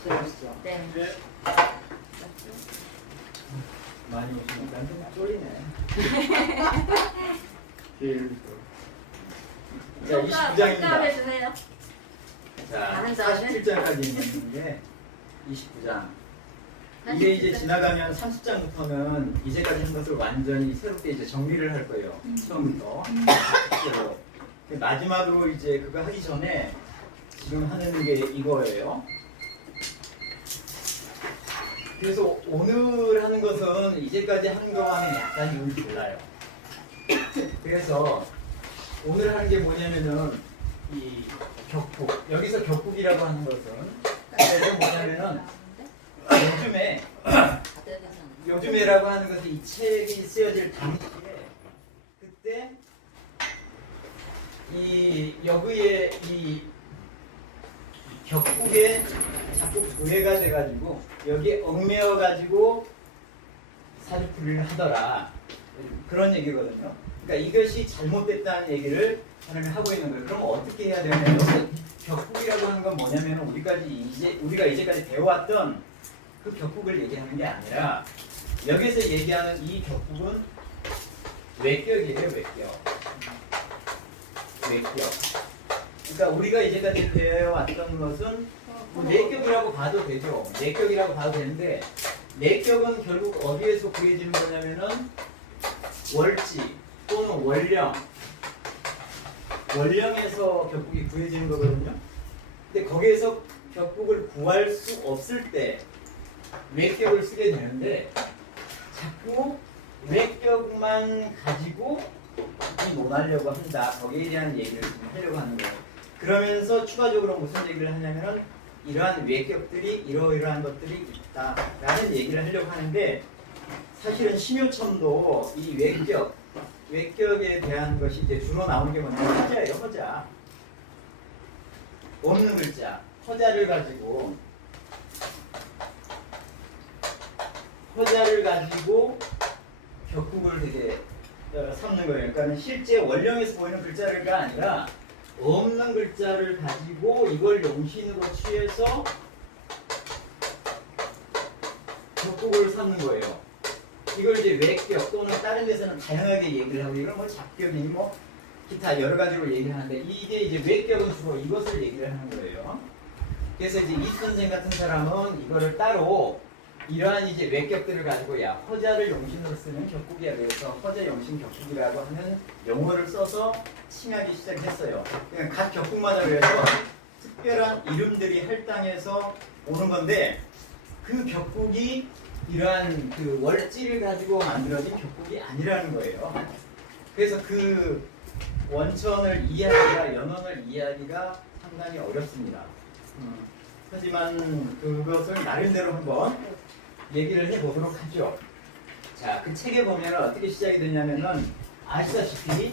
시작하시죠. 네. 네. 많이 오시니까 좀 쫄리네. 제일 자, 평가 29장입니다. 해주세요. 자, 다른 자는? 47장까지 있는 게 29장. 이게 이제 지나가면 30장부터는 이제까지 한 것을 완전히 새롭게 이제 정리를 할 거예요. 처음부터. 실제로. 마지막으로 이제 그거 하기 전에 지금 하는 게 이거예요. 그래서 오늘 하는 것은 이제까지 하는 거와는 약간 좀 달라요. 그래서 오늘 하는 게 뭐냐면은 이 격북. 여기서 격북이라고 하는 것은 그래서 뭐냐면은 요즘에라고 하는 것은 이 책이 쓰여질 당시에 그때 이 여기에 이 격북에 자꾸 도해가 돼가지고 여기에 얽매여가지고 사주풀이를 하더라 그런 얘기거든요. 그러니까 이것이 잘못됐다는 얘기를 사람이 하고 있는 거예요. 그럼 어떻게 해야 되냐면 격북이라고 하는 건 뭐냐면 우리가 이제까지 배워왔던 그 격북을 얘기하는 게 아니라 여기서 얘기하는 이 격북은 외격이에요. 외격. 그러니까 우리가 이제까지 배워왔던 것은 뭐 내격이라고 봐도 되죠. 내격이라고 봐도 되는데 내격은 결국 어디에서 구해지는 거냐면은 월지 또는 월령에서 격북이 구해지는 거거든요. 근데 거기에서 격북을 구할 수 없을 때 외격을 쓰게 되는데 자꾸 외격만 가지고 논하려고 한다. 거기에 대한 얘기를 지금 하려고 하는 거예요. 그러면서 추가적으로 무슨 얘기를 하냐면은 이러한 외격들이 이러이러한 것들이 있다라는 얘기를 하려고 하는데 사실은 신요첨도 이 외격에 대한 것이 이제 주로 나오는 게 뭐냐면 허자예요. 허자. 없는 글자. 허자를 가지고 격국을 되게 삼는 거예요. 그러니까 실제 원령에서 보이는 글자가 아니라 없는 글자를 가지고 이걸 용신으로 취해서 격국을 삼는 거예요. 이걸 이제 외격 또는 다른 데서는 다양하게 얘기를 하고 이건 뭐 잡격이니 뭐 기타 여러 가지로 얘기를 하는데 이게 이제 외격은 주로 이것을 얘기를 하는 거예요. 그래서 이제 이 선생 같은 사람은 이거를 따로 이러한 이제 외격들을 가지고 야 허자를 용신으로 쓰는 격국이야. 그래서 허자 용신 격국이라고 하는 용어를 써서 칭하기 시작했어요. 그러니까 각 격국마다 그래서 특별한 이름들이 할당해서 오는 건데 그 격국이 이러한 그 월지를 가지고 만들어진 격국이 아니라는 거예요. 그래서 그 원천을 이해하기가 연원을 이해하기가 상당히 어렵습니다. 하지만 그것을 나름대로 한번 얘기를 해보도록 하죠. 자, 그 책에 보면 어떻게 시작이 되냐면은 아시다시피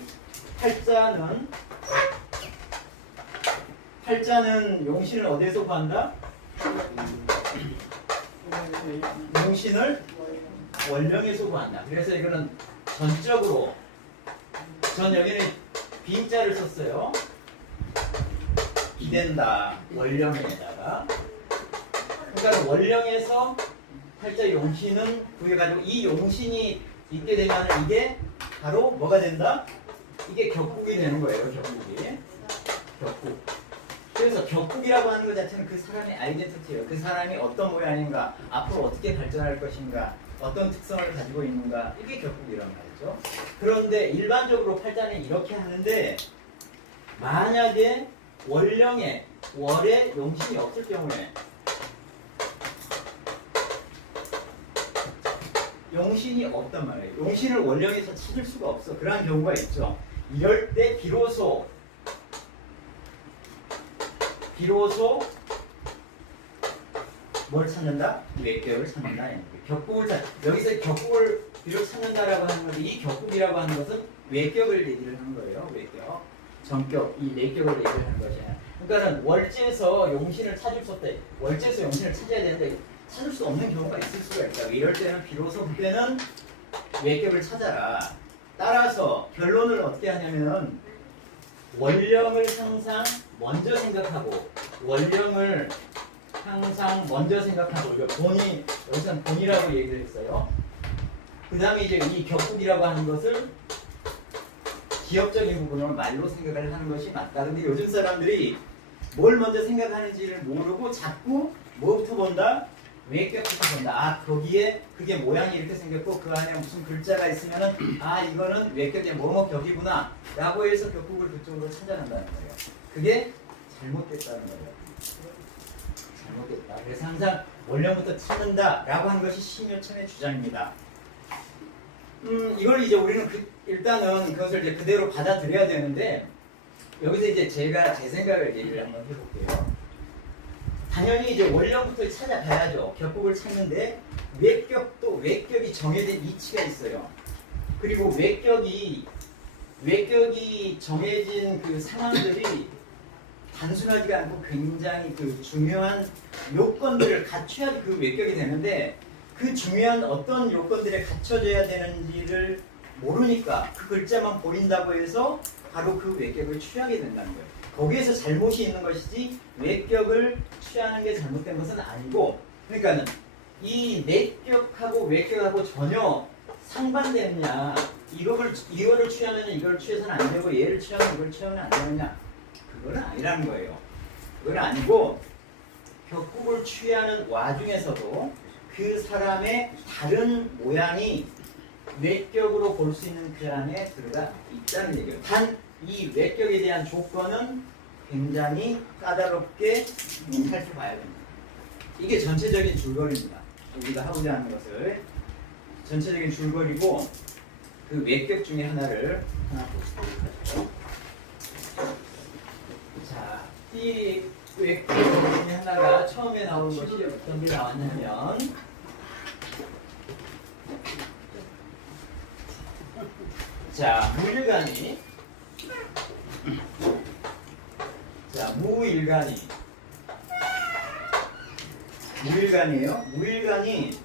팔자는 용신을 어디에서 구한다? 용신을 월령에서 구한다. 그래서 이거는 전적으로 전 여기는 빈자를 썼어요. 기댄다 월령에다가 그러니까 월령에서 팔자 용신은 구해가지고 이 용신이 있게 되면 이게 바로 뭐가 된다? 이게 격국이 되는 거예요. 격국. 그래서 격국이라고 하는 것 자체는 그 사람의 아이덴티티예요. 그 사람이 어떤 모양인가, 앞으로 어떻게 발전할 것인가, 어떤 특성을 가지고 있는가, 이게 격국이란 말이죠. 그런데 일반적으로 팔자는 이렇게 하는데 만약에 월령에 월에 용신이 없을 경우에 용신이 없단 말이에요. 용신을 월령에서 찾을 수가 없어. 그러한 경우가 있죠. 이럴 때 비로소 뭘 찾는다? 외격을 찾는다. 여기서 격국을 비로소 찾는다라고 하는 건데 이 격국이라고 하는 것은 외격을 얘기를 하는 거예요. 외격, 정격, 이 내격을 얘기를 하는 것이야. 그러니까는 월지에서 용신을 찾을 수 없다. 월지에서 용신을 찾아야 되는데 찾을 수 없는 경우가 있을 수가 있다. 이럴 때는 비로소 그때는 외격을 찾아라. 따라서 결론을 어떻게 하냐면은 원령을 항상 먼저 생각하고 원령을 항상 먼저 생각하는 거죠. 본이, 여기서는 본이라고 얘기를 했어요. 그 다음에 이제 이 격국이라고 하는 것을 기업적인 부분으로 말로 생각을 하는 것이 맞다. 근데 요즘 사람들이 뭘 먼저 생각하는지를 모르고 자꾸 뭐부터 본다? 외격부터 본다. 아, 거기에 그게 모양이 이렇게 생겼고 그 안에 무슨 글자가 있으면은 아, 이거는 외격의 뭐뭐 격이구나 라고 해서 격국을 그쪽으로 찾아간다는 거예요. 그게 잘못됐다는 거예요. 잘못됐다. 그래서 항상 원령부터 찾는다 라고 하는 것이 신효천의 주장입니다. 이걸 이제 우리는 일단은 그것을 이제 그대로 받아들여야 되는데, 여기서 이제 제가 제 생각을 얘기를 한번 해볼게요. 당연히 이제 원령부터 찾아가야죠. 격국을 찾는데 외격도 외격이 정해진 이치가 있어요. 그리고 외격이 정해진 그 상황들이 단순하지가 않고 굉장히 그 중요한 요건들을 갖춰야 그 외격이 되는데, 그 중요한 어떤 요건들에 갖춰져야 되는지를 모르니까 그 글자만 보인다고 해서 바로 그 외격을 취하게 된다는 거예요. 거기에서 잘못이 있는 것이지 외격을 취하는 게 잘못된 것은 아니고, 그러니까는 이 내격하고 외격하고 전혀 상반되느냐, 이거를 취하면 이걸 취해서는 안 되고 얘를 취하면 이걸 취하면 안 되느냐, 그건 아니라는 거예요. 그건 아니고 격국을 취하는 와중에서도 그 사람의 다른 모양이 외격으로 볼 수 있는 그 안에 들어가 있다는 얘기예요. 단 이 외격에 대한 조건은 굉장히 까다롭게 살펴봐야 됩니다. 이게 전체적인 줄거리입니다. 우리가 하고자 하는 것을 전체적인 줄거리고, 그 외격 중에 하나를 하나 보도록 하죠. 자, 이 외격 중에 하나가 처음에 나온 것이 어떤 게 나왔냐면, 자, 무일간이, 자, 무일간이에요. 무일간이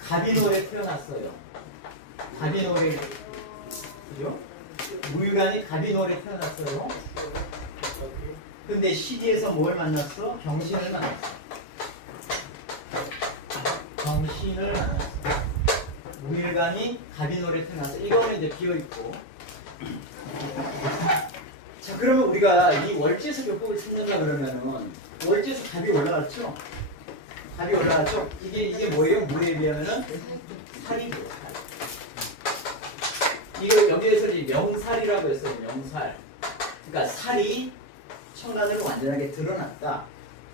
갑인월에 태어났어요. 갑인월에, 그죠? 무일간이 갑인월에 태어났어요. 근데 시기에서 뭘 만났어? 경신을 만났어. 경신을 만났어. 무일간이 갑인월에 태어났어. 이거는 이제 비어있고. 자, 그러면 우리가 이 월지에서 격국을 찾는다 그러면은, 월지에서 갑이 올라갔죠? 갑이 올라갔죠? 이게 뭐예요? 무에 비하면은 살이죠, 살. 이거 여기에서 이제 명살이라고 했어요. 명살. 그러니까 살이 천간으로 완전하게 드러났다.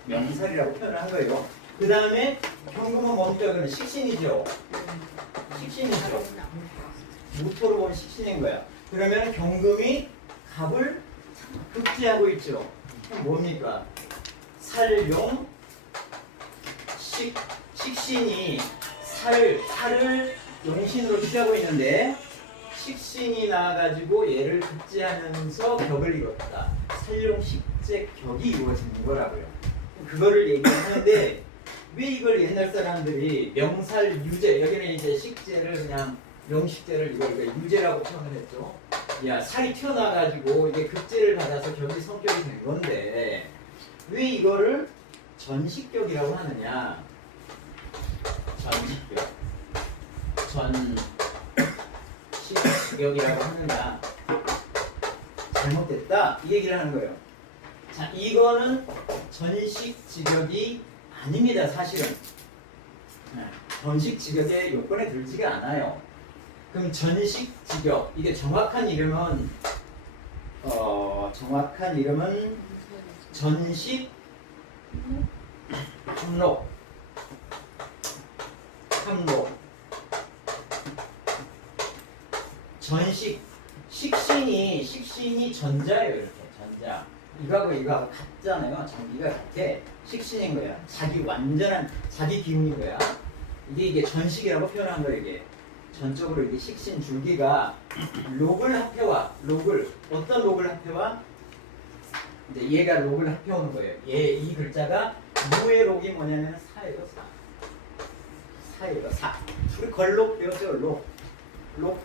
명살이라고 표현을 한 거예요. 그 다음에 경금은 뭡니까? 그러면 식신이죠. 식신이죠. 무토로 보면 식신인 거야. 그러면 경금이 갑을 극지하고 있죠. 그럼 뭡니까? 살용 식신이 살을 용신으로 취하고 있는데, 식신이 나와가지고 얘를 극지하면서 격을 이뤘다. 살용 식재 격이 이루어지는 거라고요. 그거를 얘기하는데, 왜 이걸 옛날 사람들이 명살 유재, 여기는 이제 식재를 그냥 명식재를 이걸 유재라고 표현을 했죠. 야, 살이 튀어나와가지고 이게 급제를 받아서 격이 성격이 된 건데 왜 이거를 전식격이라고 하느냐? 전식격이라고 하느냐? 잘못됐다 이 얘기를 하는 거예요. 자, 이거는 전식직역이 아닙니다. 사실은 전식직역의 요건에 들지가 않아요. 그럼 전식직역, 이게 정확한 이름은 전식 탐록 전식 식신이 전자예요. 이렇게 전자. 이거하고 같잖아요. 전기가 같아. 식신인 거야. 완전한 자기 기운인 거야. 이게 전식이라고 표현한 거예요. 이게 전적으로 이게 식신 줄기가 록을 합해와 어떤 록을 합해와 이제 얘가 록을 합해오는 거예요. 이 글자가 무의 록이 뭐냐면 사예요. 사예요. 사. 우리 걸록 배웠죠. 록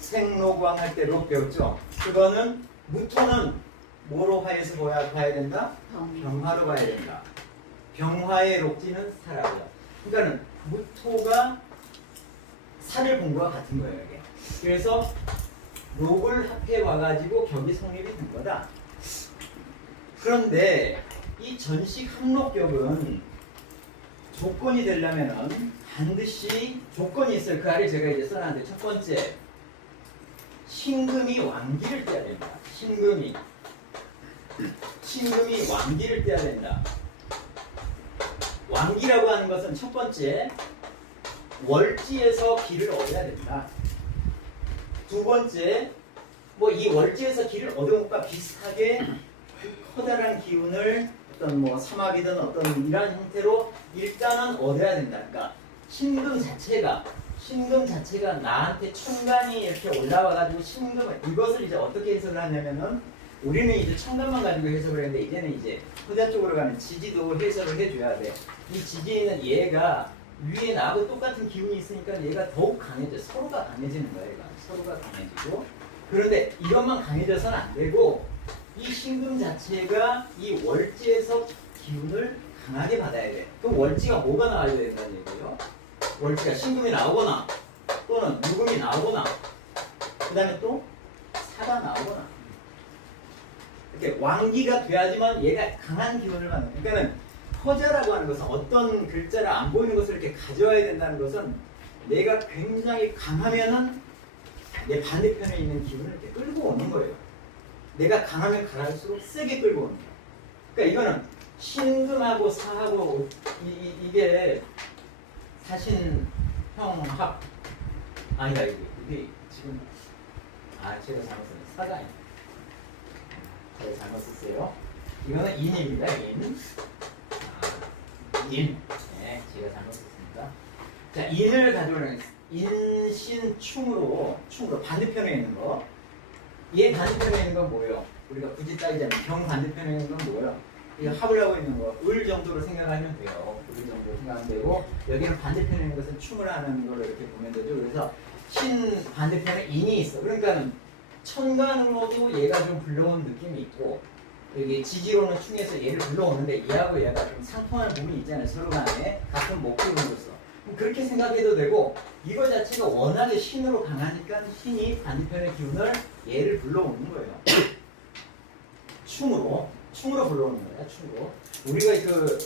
생록왕 할 때 록 배웠죠. 그거는 무토는 뭐로 화해해서 봐야 된다? 병화로 봐야 된다. 병화의 록지는 사라져. 그러니까는 무토가 살을 본 거와 같은 거예요, 이게. 그래서 록을 합해 와가지고 격이 성립이 된 거다. 그런데 이 전식 합록격은 조건이 되려면은 반드시 조건이 있어요. 그 아래 제가 이제 써놨는데 첫 번째, 신금이 왕기를 떼야 된다. 신금이 왕기를 떼야 된다. 왕기라고 하는 것은 첫 번째, 월지에서 기를 얻어야 된다. 두 번째, 뭐 이 월지에서 기를 얻은 것과 비슷하게 커다란 기운을 어떤 뭐 사막이든 어떤 이러한 형태로 일단은 얻어야 된다. 그러니까 신금 자체가 나한테 천간이 이렇게 올라와가지고 신금을 이것을 이제 어떻게 해석을 하냐면은 우리는 이제 천간만 가지고 해석을 했는데 이제는 이제 토자 쪽으로 가는 지지도 해석을 해줘야 돼. 이 지지에는 얘가 위에 나하고 똑같은 기운이 있으니까 얘가 더욱 강해져. 서로가 강해지는 거야. 얘가 서로가 강해지고. 그런데 이것만 강해져서는 안 되고 이 신금 자체가 이 월지에서 기운을 강하게 받아야 돼. 그럼 월지가 뭐가 나와야 된다는 얘기예요? 월지가 신금이 나오거나 또는 무금이 나오거나 그 다음에 또 사가 나오거나 이렇게 왕기가 돼야지만 얘가 강한 기운을 받는 거예요. 그러니까는 허자라고 하는 것은 어떤 글자를 안 보이는 것을 이렇게 가져와야 된다는 것은 내가 굉장히 강하면은 내 반대편에 있는 기운을 이렇게 끌고 오는 거예요. 내가 강하면 강할수록 세게 끌고 오는 거예요. 그러니까 이거는 신금하고 사하고 이게 사신형합 아니다. 이게 지금 제가 잘못 썼네. 사가 아니다. 제가 잘못 썼어요. 이거는 인입니다. 인. 네, 제가 잘못 썼습니다. 자, 인을 가져오는 인신충으로 반대편에 있는 거. 얘 반대편에 있는 건 뭐예요? 우리가 굳이 따지자면 병 반대편에 있는 건 뭐예요? 이거 합을 하고 있는 거, 을 정도로 생각하면 돼요. 을 정도로 생각하면 되고, 여기는 반대편에 있는 것은 충을 하는 걸로 이렇게 보면 되죠. 그래서 신 반대편에 인이 있어. 그러니까 천간으로도 얘가 좀 불러온 느낌이 있고, 여기 지지로는 충에서 얘를 불러오는데 얘하고 얘가 좀 상통하는 부분이 있잖아요. 서로 간에 같은 목표로서. 그렇게 생각해도 되고, 이거 자체가 워낙에 신으로 강하니까 신이 반대편의 기운을 얘를 불러오는 거예요. 충으로 불러오는 거야. 충으로. 우리가 그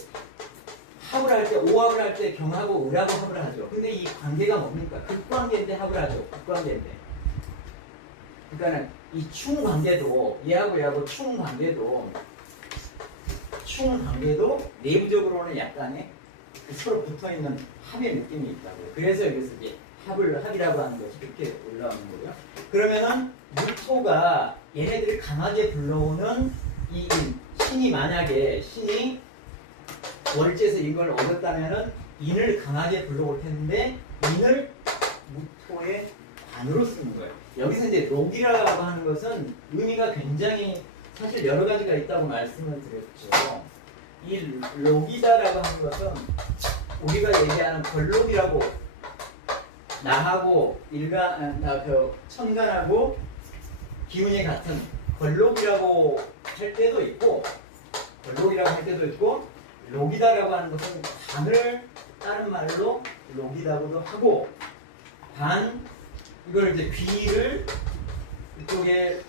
합을 할 때, 오합을 할 때 경하고 을하고 합을 하죠. 근데 이 관계가 뭡니까? 극관계인데 합을 하죠. 극관계인데. 그러니까 이 충 관계도 얘하고 충 관계도 내부적으로는 약간의 서로 붙어 있는 합의 느낌이 있다고요. 그래서 여기서 이제 합이라고 하는 것이 그렇게 올라오는 거예요. 그러면은 무토가 얘네들이 강하게 불러오는 이 신이 만약에 신이 월지에서 이걸 얻었다면은 인을 강하게 불러올 텐데 인을 무토의 관으로 쓰는 거예요. 여기서 이제 록이라고 하는 것은 의미가 굉장히 사실 여러 가지가 있다고 말씀을 드렸죠. 이 록이다라고 하는 것은 우리가 얘기하는 걸록이라고 나하고 천간하고 기운이 같은 걸록이라고 할 때도 있고 록이다라고 하는 것은 관을 다른 말로 록이다고도 하고 이걸 이제 귀를 이쪽에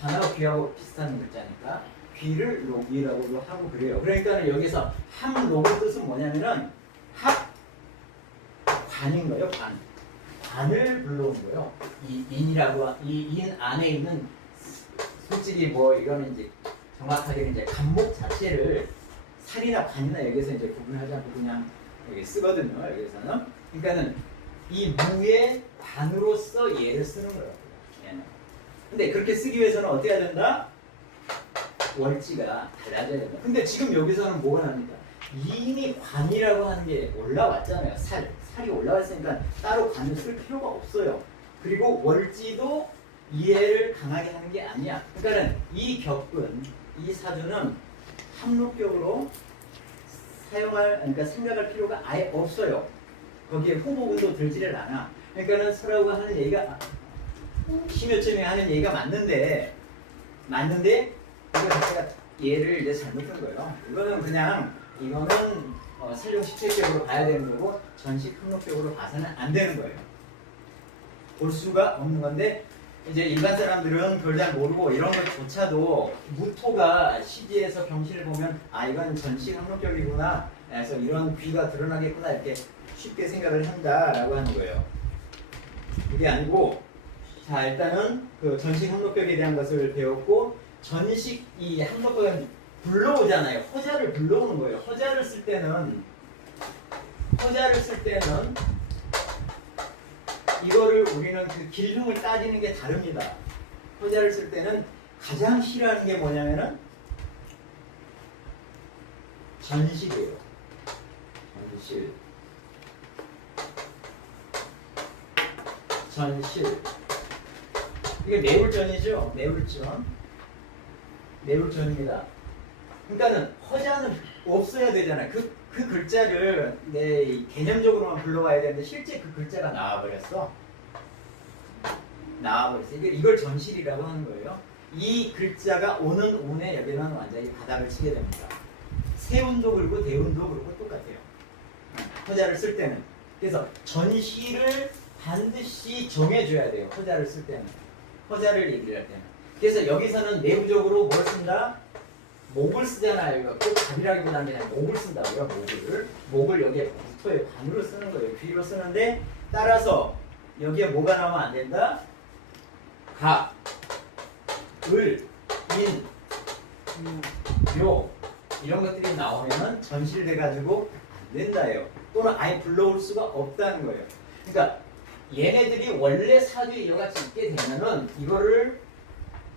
관하고 귀하고 비슷한 글자니까 귀를 록이라고도 하고 그래요. 그러니까 여기서 함록의 뜻은 뭐냐면은 관인 거예요. 관을 불러온 거예요. 이 인 안에 있는 솔직히 뭐 이거는 이제 정확하게 이제 간목 자체를 살이나 관이나 여기서 이제 구분하지 않고 그냥 여기 쓰거든요. 여기서는 그러니까는 이 무의 관으로서 얘를 쓰는 거예요. 얘는. 근데 그렇게 쓰기 위해서는 어떻게 해야 된다? 월지가 달라져야 된다. 근데 지금 여기서는 뭐가 납니까? 이미 관이라고 하는 게 올라왔잖아요. 살이 올라왔으니까 따로 관을 쓸 필요가 없어요. 그리고 월지도 이해를 강하게 하는 게 아니야. 그러니까 이 격은, 이 사주는 합록격으로 그러니까 생각할 필요가 아예 없어요. 거기에 후보군도 들지를 않아. 그러니까는 서로가 하는 얘기가 십몇 점이 하는 얘기가 맞는데 이거 제가 얘를 이제 잘못 든 거예요. 이거는 그냥 이거는 설령 식체적으로 봐야 되는 거고 전식 항목적으로 봐서는 안 되는 거예요. 볼 수가 없는 건데 이제 일반 사람들은 그걸 잘 모르고 이런 것조차도 무토가 시지에서 경신을 보면 아 이건 전식 항목적이구나 그래서 이런 귀가 드러나겠구나 이렇게 쉽게 생각을 한다라고 하는 거예요. 그게 아니고 자 일단은 그 전식 항목격에 대한 것을 배웠고 전식 이 항목격은 불러오잖아요. 허자를 불러오는 거예요. 허자를 쓸 때는 이거를 우리는 그 길흉을 따지는 게 다릅니다. 허자를 쓸 때는 가장 싫어하는 게 뭐냐면은 전실이에요. 전실. 이게 매울전이죠. 매울전입니다. 그러니까는 허자는 없어야 되잖아요. 그 글자를 개념적으로만 불러와야 되는데 실제 그 글자가 나와버렸어. 이걸 전실이라고 하는 거예요. 이 글자가 오는 운에 여기는 완전히 바닥을 치게 됩니다. 세운도 그렇고 대운도 그렇고 똑같아요. 허자를 쓸 때는. 그래서 전실을 반드시 정해줘야 돼요. 허자를 쓸 때는. 허자를 얘기를 할 때는. 그래서 여기서는 내부적으로 뭘 쓴다? 목을 쓰잖아요. 이거 꼭 답이라기보다는 그냥 목을 쓴다고요. 목을 여기에 무토의 반으로 쓰는 거예요. 귀로 쓰는데 따라서 여기에 뭐가 나오면 안 된다? 가, 을, 인, 묘 이런 것들이 나오면은 전실돼가지고 안 된다예요. 또는 아예 불러올 수가 없다는 거예요. 그러니까 얘네들이 원래 사주에 이와같이 있게 되면은 이거를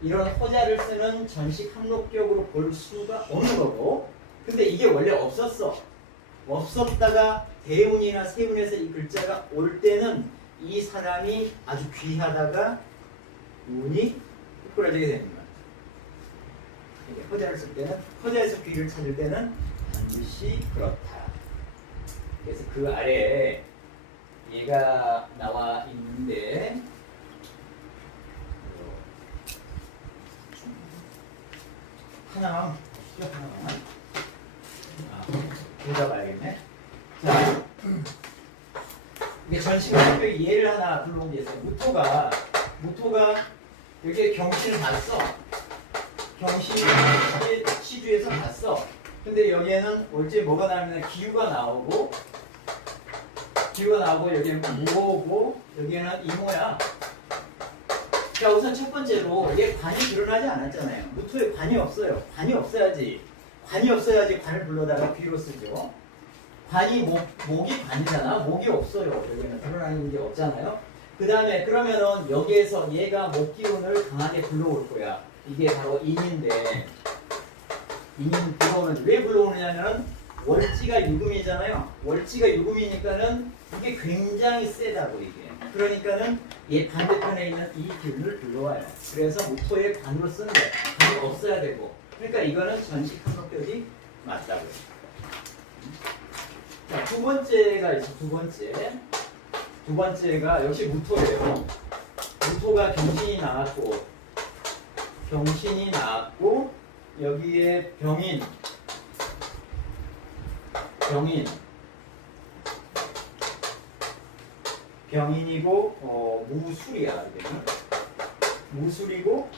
이런 허자를 쓰는 전식 항목격으로 볼 수가 없는 거고 근데 이게 원래 없었다가 대운이나 세운에서 이 글자가 올 때는 이 사람이 아주 귀하다가 운이 끄러지게 됩니다. 허자를 쓸 때는 허자에서 귀를 찾을 때는 반드시 그렇다. 그래서 그 아래에 얘가 나와 있는데 하나만 읽어봐야겠네. 자, 이게 전시관학교의 예를 하나 불러온 게 있어요. 무토가 여기 경신을 봤어. 경신 시주에서 봤어. 근데 여기에는 올지 뭐가 나오면 기우가 나오고 여기는 무오고 여기는 이모야. 자 우선 첫 번째로 얘 관이 드러나지 않았잖아요. 무토에 관이 없어요. 관이 없어야지 관을 불러다가 귀로 쓰죠. 관이 목이 관이잖아. 목이 없어요. 여기는 드러나는 게 없잖아요. 그 다음에 그러면은 여기에서 얘가 목 기운을 강하게 불러올 거야. 이게 바로 인인데 인인 불러오면 왜 불러오느냐면 월지가 유금이잖아요. 월지가 유금이니까는 이게 굉장히 세다고 이게. 그러니까는 얘 반대편에 있는 이 기운을 불러와요. 그래서 무토의 관으로 쓰는 거예요. 관이 없어야 되고. 그러니까 이거는 전식 항목격이 맞다고요. 자, 두 번째가 있어. 두 번째가 역시 무토예요. 무토가 경신이 나왔고 여기에 병인이고 무술이야. 무술이고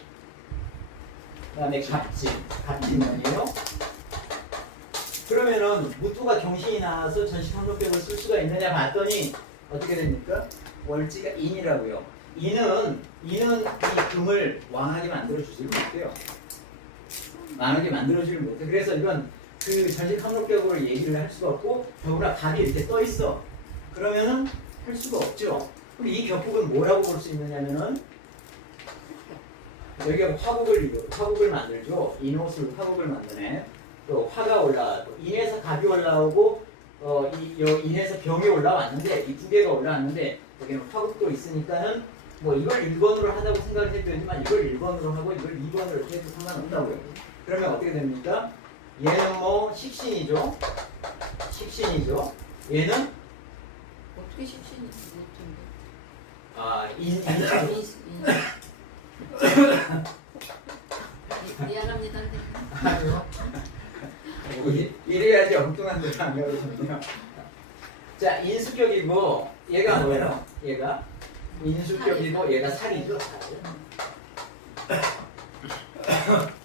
그다음에 갑진년이에요. 그러면은 무토가 경신이 나와서 전식 항목격을 쓸 수가 있느냐 봤더니 어떻게 됩니까? 월지가 인이라고요. 인은 이 금을 왕하게 만들어주지 못해요. 왕하게 만들어주지 못해. 그래서 이건 그 전식 항목격으로 얘기를 할 수가 없고 더구나 갑이 이렇게 떠 있어. 그러면은 할 수가 없죠. 그럼 이 격국은 뭐라고 볼 수 있느냐면은 여기가 화국을 만들죠. 인옷을 화국을 만드네. 또 화가 올라왔고 인에서 갑이 올라오고 인에서 병이 올라왔는데 이 두 개가 올라왔는데 여기는 화국도 있으니까는 뭐 이걸 1번으로 하다고 생각을 해도 되지만 이걸 1번으로 하고 이걸 2번으로 이렇게 해도 상관없다고요. 그러면 어떻게 됩니까? 얘는 뭐 식신이죠. 얘는 어떻게 식신이 미안합니다. 아니요. 이래야지 엉뚱한 데로 안 가거든요. 자, 인수격이고 얘가 뭐예요? 얘가 인수격이고 얘가 살이죠. 살.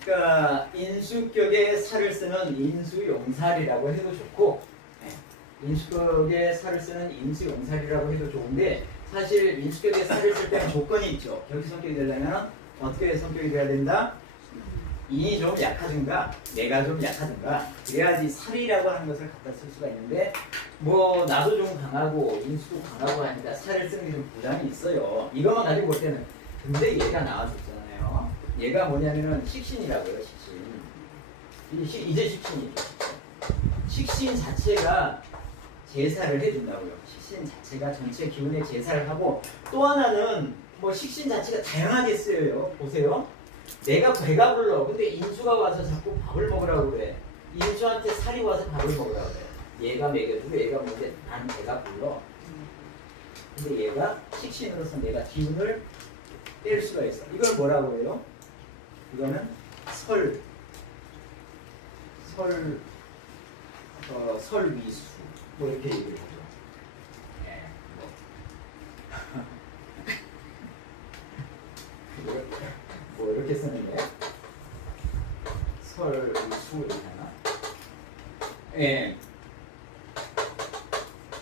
그러니까 인수격에 살을 쓰는 인수용살이라고 해도 좋고, 인수격에 살을 쓰는 인수용살이라고 해도 좋은데, 사실 인수격에 살을 쓸 때는 조건이 있죠. 격이 성격이 되려면 어떻게 성격이 돼야 된다? 인이 좀 약하든가 내가 좀 약하든가 그래야지 살이라고 하는 것을 갖다 쓸 수가 있는데, 뭐 나도 좀 강하고 인수도 강하고 하니까 살을 쓰는 게 좀 부담이 있어요. 이것만 가지고 볼 때는. 근데 얘가 나와줬잖아요. 얘가 뭐냐면은 식신이라고요. 식신. 이제 식신이죠. 식신 자체가 제사를 해준다고요. 식신 자체가 전체 기운에 제사를 하고, 또 하나는 뭐 식신 자체가 다양하게 쓰여요. 보세요. 내가 배가 불러. 근데 인수가 와서 자꾸 밥을 먹으라고 그래. 인수한테 살이 와서 밥을 먹으라고 그래. 얘가 먹여주고 얘가 먹는데 난 배가 불러. 근데 얘가 식신으로서 내가 기운을 뗄 수가 있어. 이걸 뭐라고 해요? 이거는 설위수 뭐 이렇게 얘기를 하죠. 네, 뭐 이렇게 쓰는데 설위수 이렇게 하나? 예.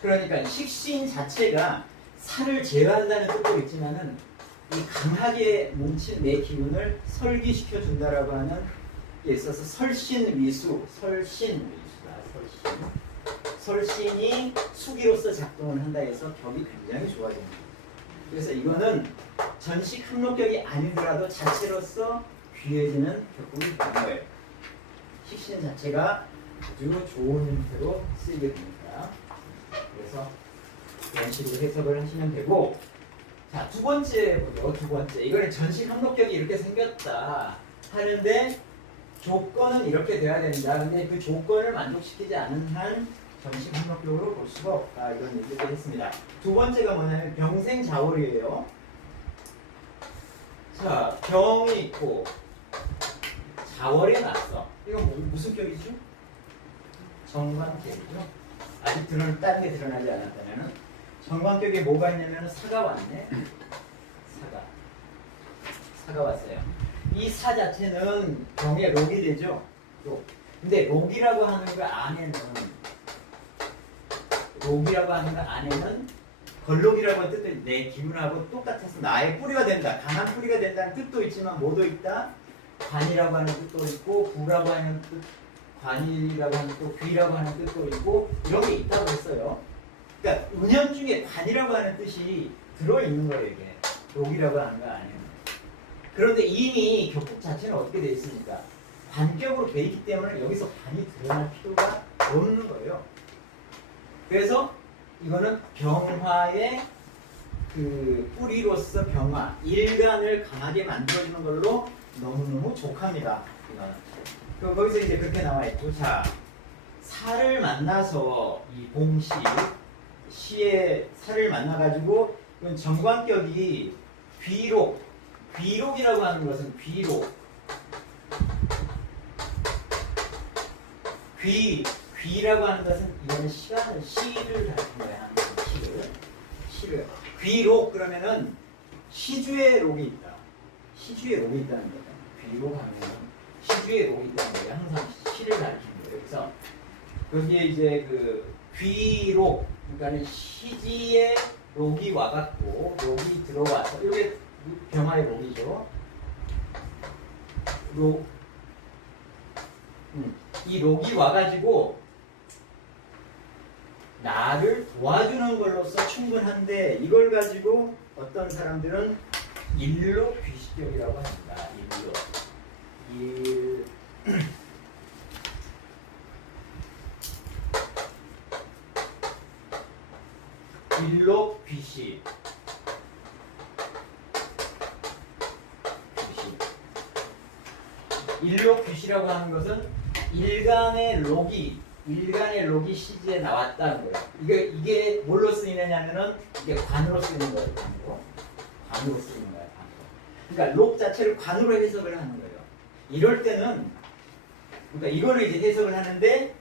그러니까 식신 자체가 살을 제어한다는 뜻도 있지만은 이 강하게 뭉친 내 기운을 설기시켜 준다라고 하는 게 있어서 설신위수, 설신이 수기로서 작동을 한다 해서 격이 굉장히 좋아집니다. 그래서 이거는 전식 항목격이 아니더라도 자체로서 귀해지는 격국이 되는 거예요. 식신 자체가 아주 좋은 형태로 쓰이게 됩니다. 그래서 이런 식으로 해석을 하시면 되고, 자, 두 번째 보죠. 두 번째. 이거는 전식 항목격이 이렇게 생겼다 하는데 조건은 이렇게 돼야 된다. 근데 그 조건을 만족시키지 않은 한 전식 항목격으로 볼 수가 없다. 이런 얘기를 했습니다. 두 번째가 뭐냐면 병생자월이에요. 자, 병이 있고 자월이 났어. 이건 무슨 격이죠? 정관격이죠. 아직 다른 게 드러나지 않았다면은 정관격에 뭐가 있냐면 사가 왔네. 사가 왔어요. 이 사 자체는 병의 록이 되죠. 록. 근데 록이라고 하는 거 안에는 걸록이라고 하는 뜻도 내 기운하고 똑같아서 나의 뿌리가 된다. 강한 뿌리가 된다는 뜻도 있지만 뭐도 있다? 관이라고 하는 뜻도 있고 부라고 하는 뜻, 관이라고 하는 뜻, 귀라고 하는 뜻도 있고 이런 게 있다고 했어요. 그러니까 은연 중에 관이라고 하는 뜻이 들어있는 거예요. 이게 록이라고 하는 거 안에는. 그런데 이미 격국 자체는 어떻게 되어 있습니까? 관격으로 되어 있기 때문에 여기서 관이 드러날 필요가 없는 거예요. 그래서 이거는 병화의 그 뿌리로서 병화, 일간을 강하게 만들어주는 걸로 너무너무 족합니다. 이거는. 거기서 이제 그렇게 나와 있고, 자, 살을 만나서 이 공시, 시의 살을 만나가지고 이건 정관격이 귀록이라고 하는 것은 귀라고 하는 것은 이거는 시를 가리키는 거야. 시를. 귀록 그러면은 시주의 록이 있다. 시주의 록이 있다는 거다. 귀록 하면은 시주의 록이 있다는 거예요. 항상 시를 가리키는 거예요. 그래서 거기에 이제 그 귀록, 그러니까 시지의 록이 와갖고 록이 들어와서 이게 병화의 록이죠. 이 록이 와가지고 나를 도와주는 걸로서 충분한데 이걸 가지고 어떤 사람들은 일록 귀식격이라고 합니다. 일록 귀식. 일록 귀시라고 하는 것은 일간의 록이 시지에 나왔다는 거예요. 이게 뭘로 쓰이느냐면은 이게 관으로 쓰이는 거예요. 관으로 쓰이는 거예요. 그러니까 록 자체를 관으로 해석을 하는 거예요. 이럴 때는 그러니까 이거를 이제 해석을 하는데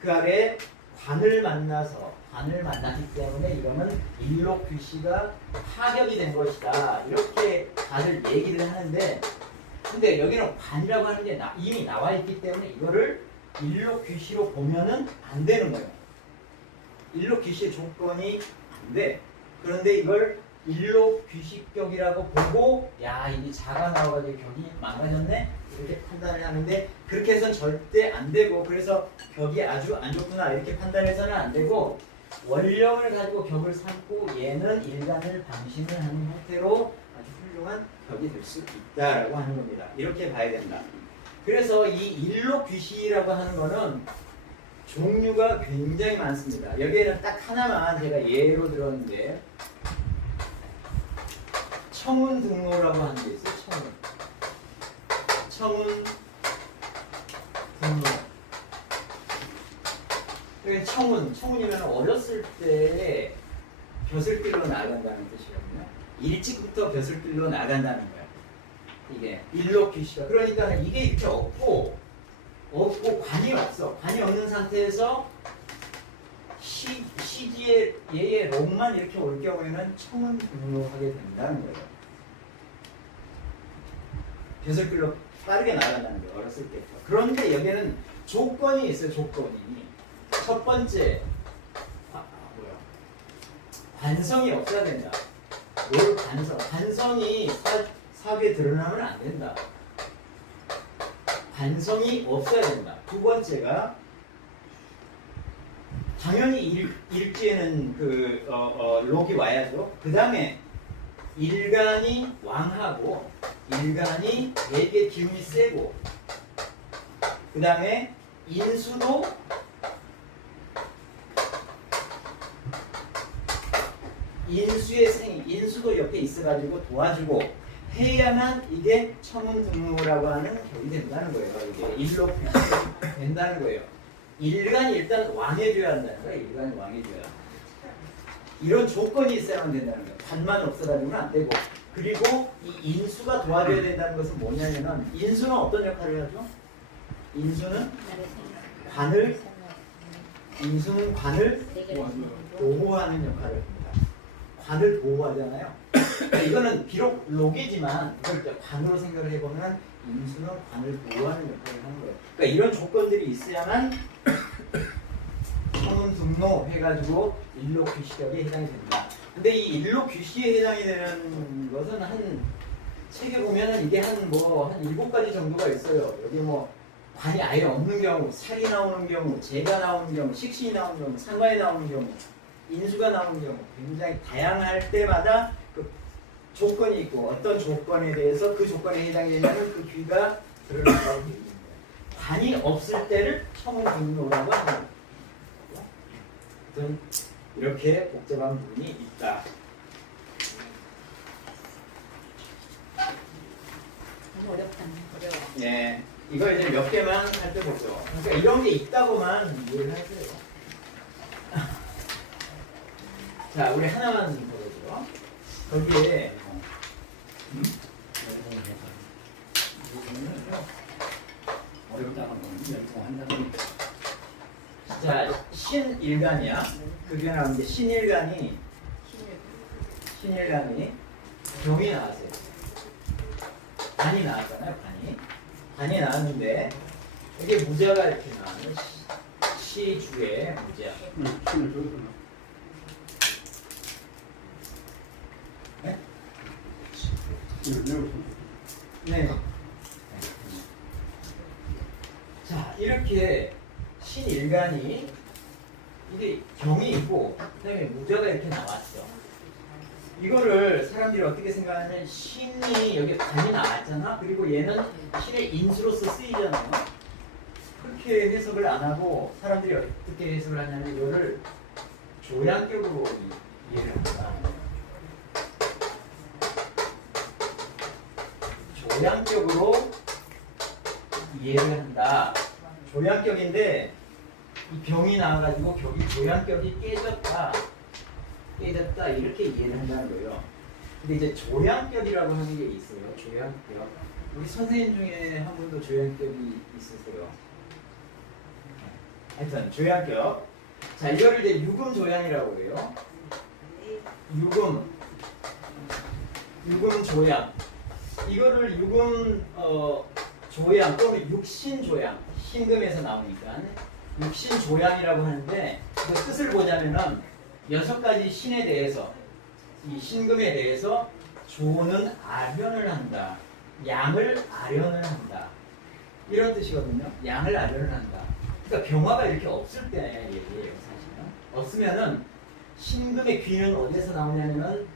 그 아래 관을 만났기 때문에 이거는 일록규시가 파격이 된 것이다. 이렇게 다들 얘기를 하는데 근데 여기는 관이라고 하는 게 이미 나와 있기 때문에 이거를 일록규시로 보면은 안 되는 거예요. 일록규시의 조건이 안 돼. 그런데 이걸 일록규시격이라고 보고 야 이게 자가 나와가지고 격이 망가졌네 이렇게 판단을 하는데 그렇게 해서는 절대 안 되고 그래서 격이 아주 안 좋구나 이렇게 판단해서는 안 되고 원령을 가지고 격을 삼고 얘는 일간을 방심을 하는 형태로 아주 훌륭한 격이 될 수 있다라고 하는 겁니다. 이렇게 봐야 된다. 그래서 이 일록규시라고 하는 거는 종류가 굉장히 많습니다. 여기에는 딱 하나만 제가 예로 들었는데 청운등로라고 하는 게 있어요. 청운등로. 청운이면 어렸을 때 벼슬길로 나간다는 뜻이거든요. 일찍부터 벼슬길로 나간다는 거예요. 이게 일록규시가. 그러니까 이게 이렇게 없고 관이 없어. 관이 없는 상태에서 시지의 얘의 록만 이렇게 올 경우에는 청운등로하게 된다는 거예요. 벼슬길로 빠르게 나간다는 거예요. 어렸을 때부터. 그런데 여기에는 조건이 있어요. 조건이. 첫 번째 관성이 없어야 된다. 뭘 관성? 관성이 사주에 드러나면 안 된다. 관성이 없어야 된다. 두 번째가 당연히 일지에는 록이 와야죠. 그 다음에 일간이 왕하고 일간이 되게 기운이 세고 그 다음에 인수도 인수도 옆에 있어가지고 도와주고 해야만 이게 청운등로라고 하는 격이 된다는 거예요. 이게 일록규시가 된다는 거예요. 일간이 일단 왕해줘야 한다는 거예요. 일간이 왕해줘야. 이런 조건이 있어야만 된다는 거예요. 관만 없어가지고는 안 되고. 그리고 이 인수가 도와줘야 된다는 것은 뭐냐면은 인수는 어떤 역할을 하죠? 인수는 관을 보호하는 역할을 합니다. 관을 보호하잖아요. 그러니까 이거는 비록 록이지만 이걸 이제 관으로 생각을 해보면 인수는 관을 보호하는 역할을 하는 거예요. 그러니까 이런 조건들이 있어야만 청운등로 해가지고 일록규시격에 해당이 된다. 근데 이 일록규시에 해당이 되는 것은 한 책에 보면은 이게 한 7가지 정도가 있어요. 여기 관이 아예 없는 경우, 살이 나오는 경우, 재가 나오는 경우, 식신이 나오는 경우, 상관이 나오는 경우, 인수가 나오는 경우 굉장히 다양할 때마다 그 조건이 있고 어떤 조건에 대해서 그 조건에 해당이 되냐면 그 귀가 드러난다고 되어 있는 거예요. 관이 없을 때를 청운등로라고 하는 거예요. 아무튼 이렇게 복잡한 부분이 있다. 너무 어렵다. 어려워. 네, 이거 이제 몇 개만 살펴보죠. 그러니까 이런 게 있다고만 이해를 하세요. 자, 우리 하나만 더 보죠. 거기에 자, 신일간이야. 그게 나오는데 신일간이 병이 나왔어요. 관이 나왔잖아요. 관이 나왔는데 이게 무자가 이렇게 나와요. 시주의 무자. 네? 네. 자, 이렇게 신일간이 이게 경이 있고 그다음에 무자가 이렇게 나왔어. 이거를 사람들이 어떻게 생각하냐면 신이 여기 관이 나왔잖아. 그리고 얘는 신의 인수로서 쓰이잖아요. 그렇게 해석을 안 하고 사람들이 어떻게 해석을 하냐면 이거를 조양격으로 이해를 합니다. 조양격으로 이해를 한다. 조양격인데 이 병이 나와가지고 격이 조양격이 깨졌다 이렇게 이해를 한다는 거예요. 근데 이제 조양격이라고 하는 게 있어요. 조양격. 우리 선생님 중에 한 분도 조양격이 있으세요. 하여튼 조양격. 자, 이거를 이제 유금 조양이라고 해요. 유금 조양. 이거를 유금 조양 또는 육신 조양, 신금에서 나오니까 육신 조양이라고 하는데 그 뜻을 보자면은 6가지 신에 대해서 이 신금에 대해서 조는 아련을 한다. 양을 아련을 한다. 이런 뜻이거든요. 양을 아련을 한다. 그러니까 병화가 이렇게 없을 때 얘기예요, 사실은. 없으면은 신금의 귀는 어디에서 나오냐면은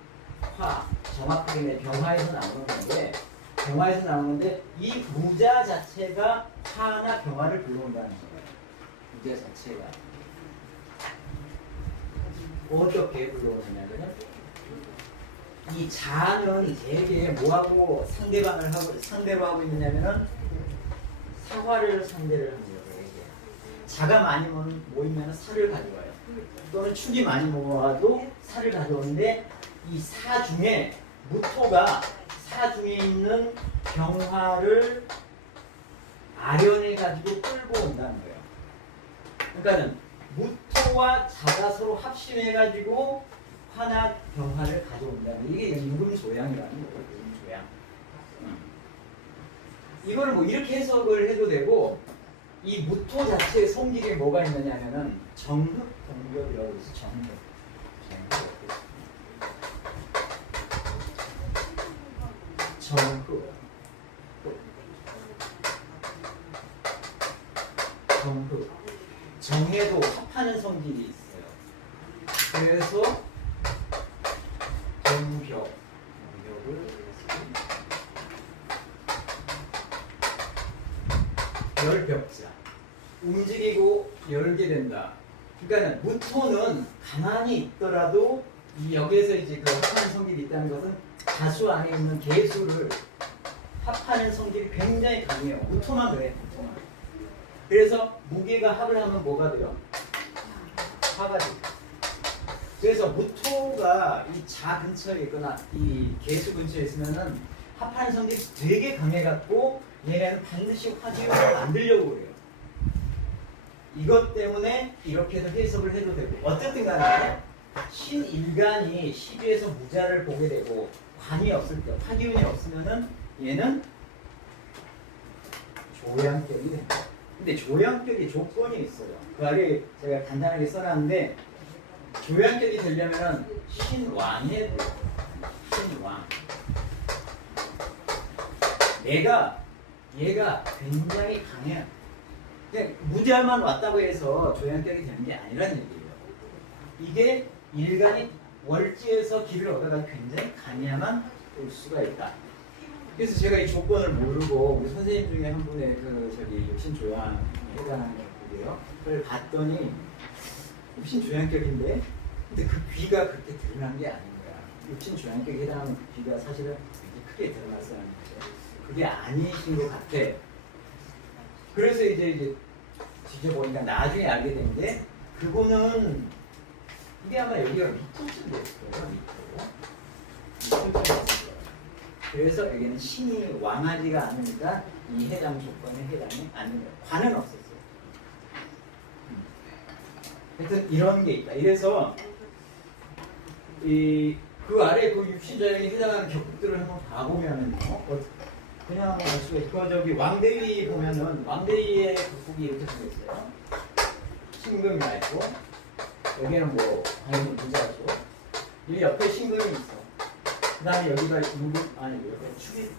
정확하게 병화에서 나오는 건데, 병화에서 나오는데 이 무자 자체가 화나 병화를 불러온다는 거예요. 무자 자체가 어떻게 불러오느냐면은 이 자는 되게 뭐하고 상대로 하고 있느냐면은 사화를 상대를 합니다. 자가 많이 모이면 살을 가져와요. 또는 축이 많이 모아도 살을 가져오는데 이 사 중에 무토가 사 중에 있는 병화를 아련해 가지고 끌고 온다는 거예요. 그러니까는 무토와 자가 서로 합심해 가지고 화나 병화를 가져온다는 이게 유금조양이라는 거예요. 유금조양. 이거를 뭐 이렇게 해석을 해도 되고, 이 무토 자체의 성질에 뭐가 있느냐면은 정흑, 동격이라고 해서 정흑. 정에도 합하는 성질이 있어요. 그래서 정격을 열벽자, 움직이고 열게 된다. 그러니까 무토는 가만히 있더라도 이 여기에서 이제 그 합하는 성질이 있다는 것은 다수 안에 있는 개수를 합하는 성질이 굉장히 강해요. 무토만 그래. 무토만. 그래서 무게가 합을 하면 뭐가 돼요? 화가 돼요. 그래서 무토가 이 자 근처에 있거나 이 개수 근처에 있으면은 합하는 성질이 되게 강해갖고 얘네는 반드시 화기운을 만들려고 그래요. 이것 때문에 이렇게도 해석을 해도 되고, 어쨌든 간에 신일간이 시비에서 무자를 보게 되고 관이 없을 때, 화기운이 없으면은 얘는 조양격이 됩니다. 근데 조양격이 조건이 있어요. 그 아래 제가 간단하게 써놨는데, 조양격이 되려면은 신왕해야 돼요. 신왕. 얘가 굉장히 강해요. 그냥 무자만 왔다고 해서 조양격이 되는 게 아니란 얘기예요. 이게 일간이 월지에서 길을 얻어가 굉장히 강해야만 올 수가 있다. 그래서 제가 이 조건을 모르고 우리 선생님 중에 한 분의 육신조양에 해당하는 격이에요. 그걸 봤더니 육신조양격인데, 근데 그 귀가 그렇게 드러난 게 아닌 거야. 육신조양격에 해당하는 그 귀가 사실은 이렇게 크게 드러났어야 하는데 그게 아니신 것 같아. 그래서 이제 뒤져보니까 나중에 알게 된 게, 그거는 이게 아마 여기가 밑도쯤 됐을 거예요. 밑도쯤 됐을 거예요. 그래서 여기는 신이 왕하지가 않으니까 이 해당 조건에 해당이 아닌 거예요. 관은 없었어요. 하여튼 이런 게 있다. 이래서 그 아래 그 육신자에게 해당하는 격국들을 한번 봐보면은요, 그냥 알 수가 있고, 저기 왕대위 보면은 왕대위의 격국이 이렇게 생겼어요. 신금이 있고, 여기는 뭐 당연히 부자죠. 이 옆에 신금이 있어. 그 다음에 여기가 유금, 여기가 축이,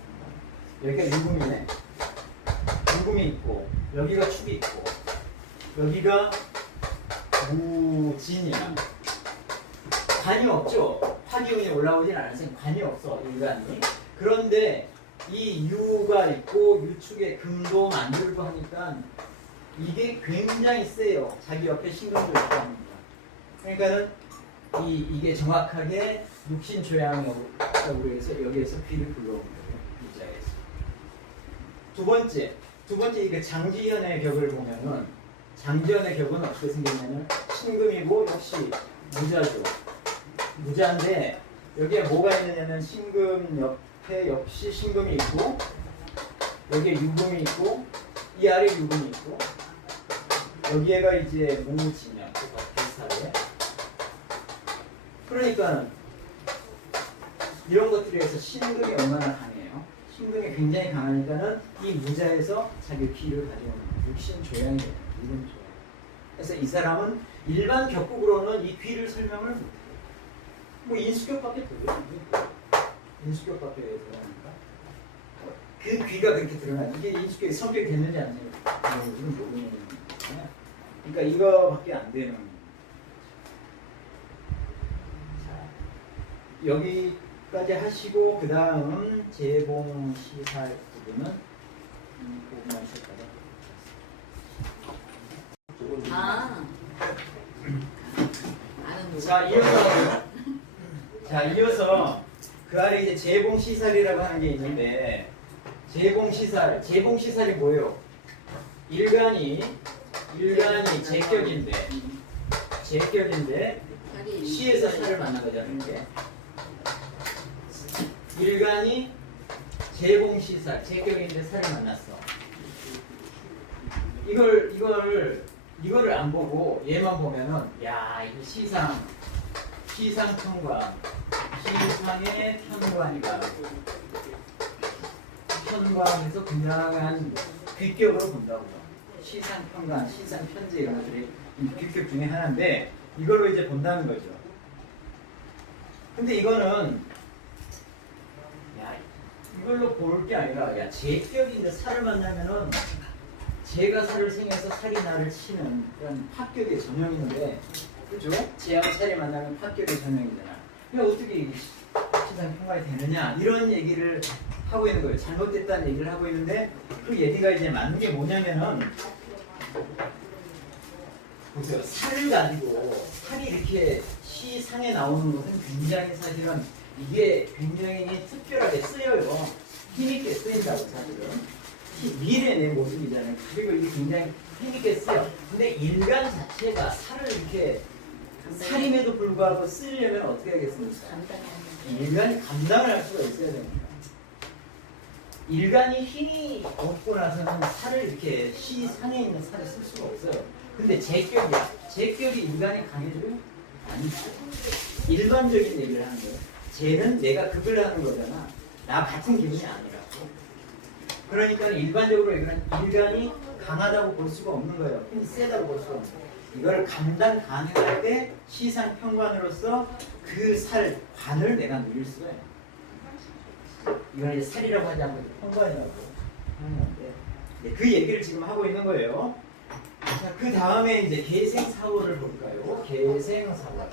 여기가 유금이네. 유금이 있고, 여기가 축이 있고, 여기가 무진이야. 관이 없죠. 화기운이 올라오진 않으니까 관이 없어, 일간이. 그런데 이 유가 있고 유축에 금도 만들고 하니까 이게 굉장히 세요. 자기 옆에 신금도 있고 합니다. 그러니까는 이게 정확하게 육신조양으로 해서 여기에서 귀를 불러오는 거예요. 이 자에서. 두 번째 이게 장지현의 격을 보면은, 장지현의 격은 어떻게 생겼냐면 신금이고 역시 무자죠. 무자인데 여기에 뭐가 있느냐면 신금 옆에 역시 신금이 있고, 여기에 유금이 있고 이 아래 유금이 있고 여기에가 이제 무진영 비슷하게. 그러니까 이런 것들에 의해서 신금이 얼마나 강해요? 신금이 굉장히 강하니까는 이 무자에서 자기 귀를 가져오는 육신 조양이 돼요. 이런 조양. 그래서 이 사람은 일반 격국으로는 이 귀를 설명을 못해요. 뭐 인수격밖에 들어요. 인수격밖에 들어가니까. 그 귀가 그렇게 드러나. 이게 인수격이 성격이 됐는지 안 됐는지 지금 모르는 거잖아요. 그러니까 이거밖에 안 되는. 자, 여기까지 하시고 그 다음 재봉시살 부분은 부분만 쓸까요? 아. 아는 누구? 자, 이어서 그 아래 이제 재봉시살이라고 하는 게 있는데 재봉시살이 뭐예요? 일간이 제격인데 시에서 살을 만난 거잖아요. 이게. 일간이 재봉시살 제격인데 살을 만났어. 이거를 안 보고 얘만 보면은 야 이거 시상편관 시상의 편관이다. 편관에서 굉장한 귀격으로 본다고요. 시상편관, 시상편제 이런 것들이 귀격 중에 하나인데 이걸로 이제 본다는 거죠. 근데 이거는 야 이걸로 볼 게 아니라 야 제격인데 살을 만나면은 제가 살을 생해서 살이 나를 치는 그런 합격의 전형인데 그죠? 제하고 살이 만나면 합격의 전형이잖아. 그러니까 어떻게 이게 시상편관이 되느냐 이런 얘기를 하고 있는 거예요. 잘못됐다는 얘기를 하고 있는데 그 얘기가 이제 맞는 게 뭐냐면은 보세요. 살을 가지고 살이 이렇게 시상에 나오는 것은 굉장히 사실은 이게 굉장히 특별하게 쓰여요. 힘있게 쓰인다고 사실은. 미래 내 모습이잖아요. 그리고 이게 굉장히 힘있게 쓰여. 근데 인간 자체가 살을 이렇게 살임에도 불구하고 쓰려면 어떻게 하겠습니까? 인간이 감당을 할 수가 있어야 됩니다. 일간이 힘이 없고 나서는 살을 이렇게 시상에 있는 살을 쓸 수가 없어요. 근데 제격이야. 제격이 인간이 강해져요? 아니죠. 일반적인 얘기를 하는 거예요. 쟤는 내가 극을 하는 거잖아. 나 같은 기분이 아니라고. 그러니까 일반적으로 얘기는 일간이 강하다고 볼 수가 없는 거예요. 힘이 세다고 볼 수가 없는 거예요. 이걸 감당 가능할 때 시상편관으로서 그 살 관을 내가 누릴 수가 있어요. 이건 이제 살이라고 하지 않고 편관이라고 하는 건데 그 얘기를 지금 하고 있는 거예요. 자, 그 다음에 이제 계생사월을 볼까요? 계생사월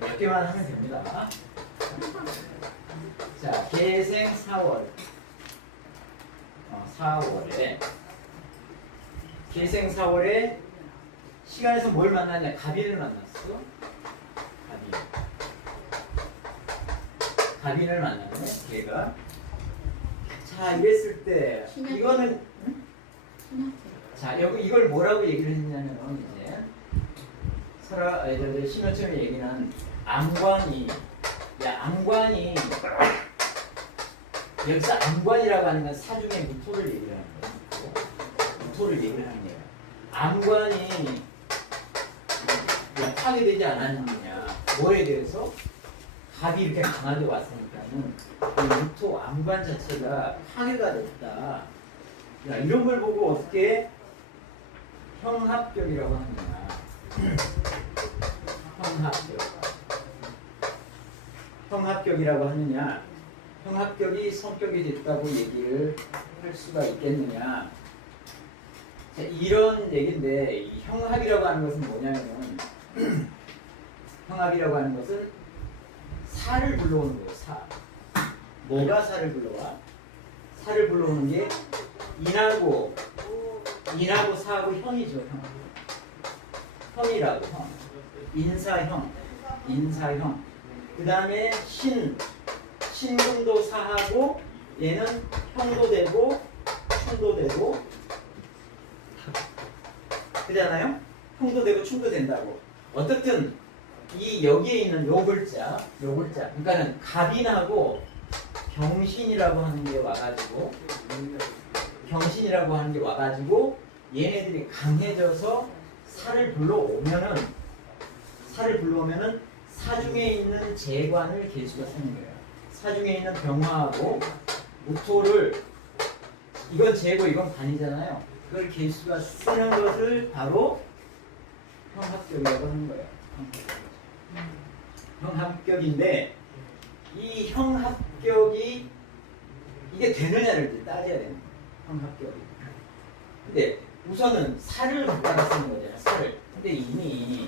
몇 개만 하면 됩니다. 자, 계생사월 4월에 계생사월에 시간에서 뭘 만났냐? 갑인을 만났어. 갑인을 만나네, 걔가. 자, 이랬을 때, 이거는, 응? 자, 여기 이걸 뭐라고 얘기를 했냐면, 이제, 신호철이 얘기는, 암관이, 여기서 암관이라고 하는 건 사중의 무토를 얘기를 하는 거예요. 무토를 얘기를 하는 거예요. 암관이, 파괴되지 않았느냐, 뭐에 대해서? 갑이 이렇게 강하게 왔으니까는 이 무토 암관 자체가 파괴가 됐다. 야, 이런 걸 보고 어떻게 형합격이라고 하느냐. 형합격이라고 하느냐. 형합격이 성격이 됐다고 얘기를 할 수가 있겠느냐. 자, 이런 얘기인데 이 형합이라고 하는 것은 뭐냐면 형합이라고 하는 것은 살을 불러오는 거예요. 뭐가 살을 불러와? 살을 불러오는 게 인하고 사하고 형이죠. 형이라고 형. 인사형. 그 다음에 신금도 사하고 얘는 형도 되고 충도 되고 그러잖아요. 형도 되고 충도 된다고. 어떻든 이 여기에 있는 요 글자 그러니까는 갑인하고 경신이라고 하는 게 와가지고 얘네들이 강해져서 살을 불러오면은 사중에 있는 재관을 개수가 쓰는 거예요. 사중에 있는 병화하고 무토를 이건 재고 이건 간이잖아요. 그걸 개수가 쓰는 것을 바로 형합격이라고 하는 거예요. 형합격인데 이 형합격이 이게 되느냐를 따져야 되는 거예요. 형합격이. 근데 우선은 살을 갖다가 쓰는 거잖아요. 살을. 근데 이미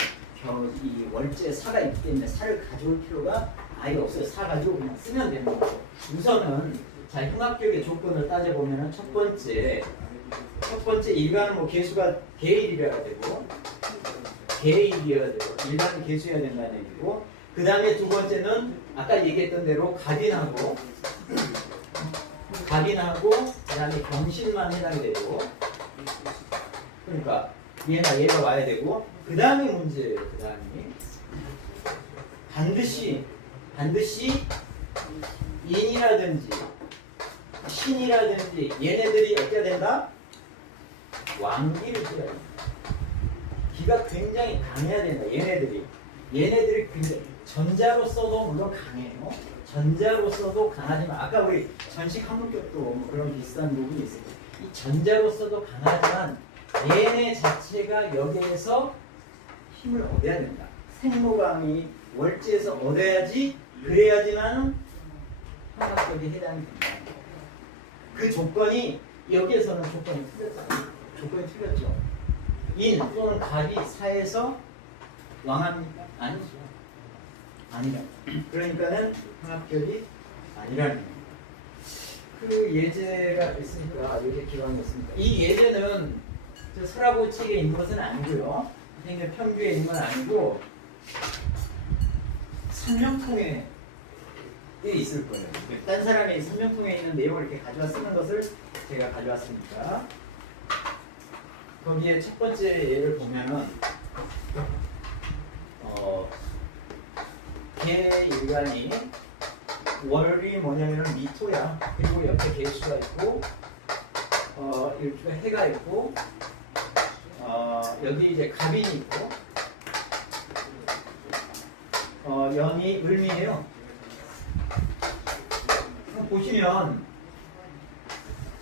이 월제 사가 있기 때문에 살을 가져올 필요가 아예 없어요. 사 가지고 그냥 쓰면 되는 거죠. 우선은 자 형합격의 조건을 따져보면은 첫 번째 일반은 뭐 개수가 개일이어야 되고 일반은 개수여야 된다는 얘기고 그 다음에 두 번째는 아까 얘기했던 대로 갑인하고 그 다음에 경신만 해당이 되고 그러니까 얘가 와야 되고 그 다음에 문제예요. 그 다음에 반드시 인이라든지 신이라든지 얘네들이 어떻게 된다? 왕기를 써야 된다. 기가 굉장히 강해야 된다. 얘네들이 굉장히 전자로서도 물론 강해요. 전자로서도 강하지만 아까 우리 전식 항목격도 뭐 그런 비슷한 부분이 있어요. 이 전자로서도 강하지만 얘네 자체가 여기에서 힘을 얻어야 된다. 생모감이 월지에서 얻어야지 그래야지만 형합격이 해당이 된다. 그 조건이 여기에서는 조건이 틀렸죠. 인 또는 갑이 사에서 왕합니까? 아니죠. 아니라. 그러니까는 형합격이 아니라는 거예요. 그 예제가 있으니까 예제 기반이 있으니까 이 예제는 서라고 책에 있는 것은 아니고요. 선생님 편규에 있는 건 아니고 삼명통에 있을 거예요. 딴 사람이 삼명통에 있는 내용을 이렇게 가져와 쓰는 것을 제가 가져왔으니까 거기에 첫 번째 예를 보면은 개 일간이 월이 뭐냐면은 미토야. 그리고 옆에 개수가 있고 일주가 해가 있고 여기 이제 갑인이 있고 연이 을미예요. 보시면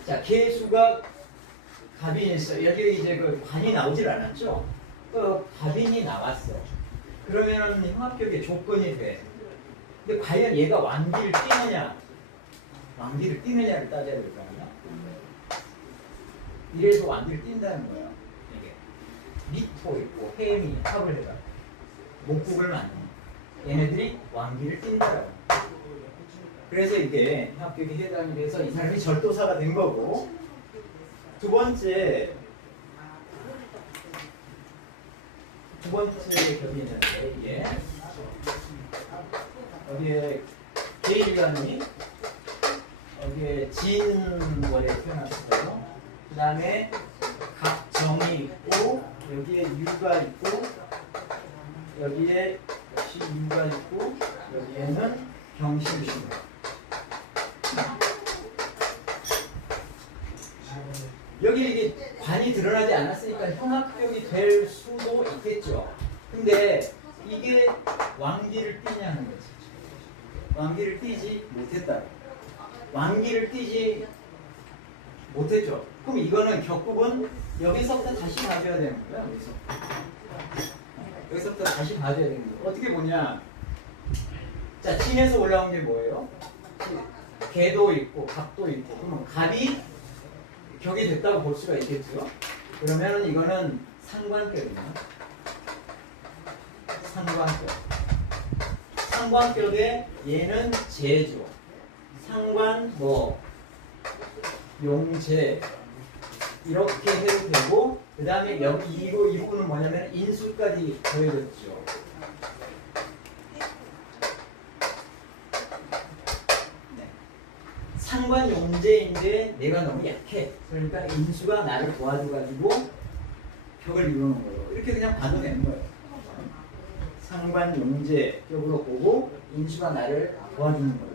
자 개수가 갑인이 있어. 여기 이제 그 관이 나오질 않았죠. 갑인이 나왔어. 그러면은 형합격의 조건이 돼. 근데 과연 얘가 왕기를 띄느냐를 따져야 될 거 아니야. 이래서 왕기를 띈다는 거야. 이게 미토 있고 해미 합을 해가 목국을 만든 얘네들이 왕기를 띈다라고. 그래서 이게 형합격이 해당이 돼서 이 사람이 절도사가 된 거고. 두 번째 격이 있는데 이게 여기에 개일간이 여기에 진월에 태어났어요. 그 다음에 각정이 있고 여기에 유가 있고 여기에 역시 유가 있고 여기에는 경신이 있습니다. 여기 이게 관이 드러나지 않았으니까 형합격이 될 수도 있겠죠. 근데 이게 왕기를 띄냐는 거지. 왕기를 띄지 못했다. 왕기를 띄지 못했죠. 그럼 이거는 격국은 여기서부터 다시 봐줘야 되는 거야. 여기서부터 다시 봐줘야 되는 거야. 어떻게 보냐. 자, 진에서 올라온 게 뭐예요? 개도 있고 갑도 있고. 그러면 갑이 격이 됐다고 볼 수가 있겠죠. 그러면 이거는 상관격이냐? 상관격에 얘는 재죠. 상관 용재 이렇게 해도 되고 그 다음에 여기 이 부분은 뭐냐면 인수까지 더해졌죠. 상관 용재인데 내가 너무 약해. 그러니까 인수가 나를 도와줘가지고 격을 이루는 거예요. 이렇게 그냥 봐도 되는 거예요. 상관 용재 격으로 보고 인수가 나를 도와주는 거예요.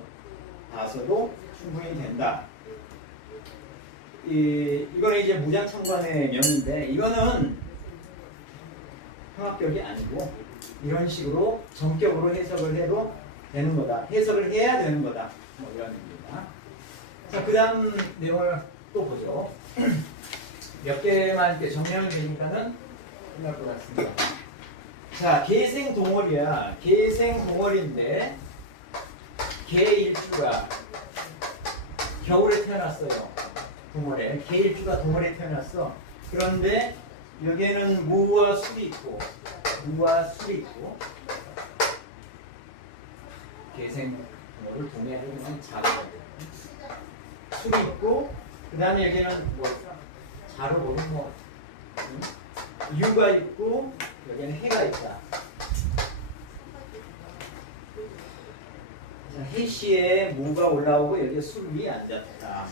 봐서도 충분히 된다. 이거는 이제 무장청관의 명인데 이거는 형합격이 아니고 이런 식으로 전격으로 해석을 해도 되는 거다. 해석을 해야 되는 거다. 뭐 이런 의미입니다. 자, 그 다음 내용을 또 보죠. 몇 개만 이렇게 정리하면 되니까는 끝날 것 같습니다. 자, 개생 동월이야. 개생 동월인데 개일주가 겨울에 태어났어요. 동월에. 개일주가 동월에 태어났어. 그런데 여기에는 무와 술이 있고 개생 동월을 동해하려면 자로 술이 있고 그 다음에 여기는 뭐 자로 보면 뭐 유가 있고 여기는 해가 있다. 자, 해시에 무가 올라오고 여기에 술 위에 앉았다.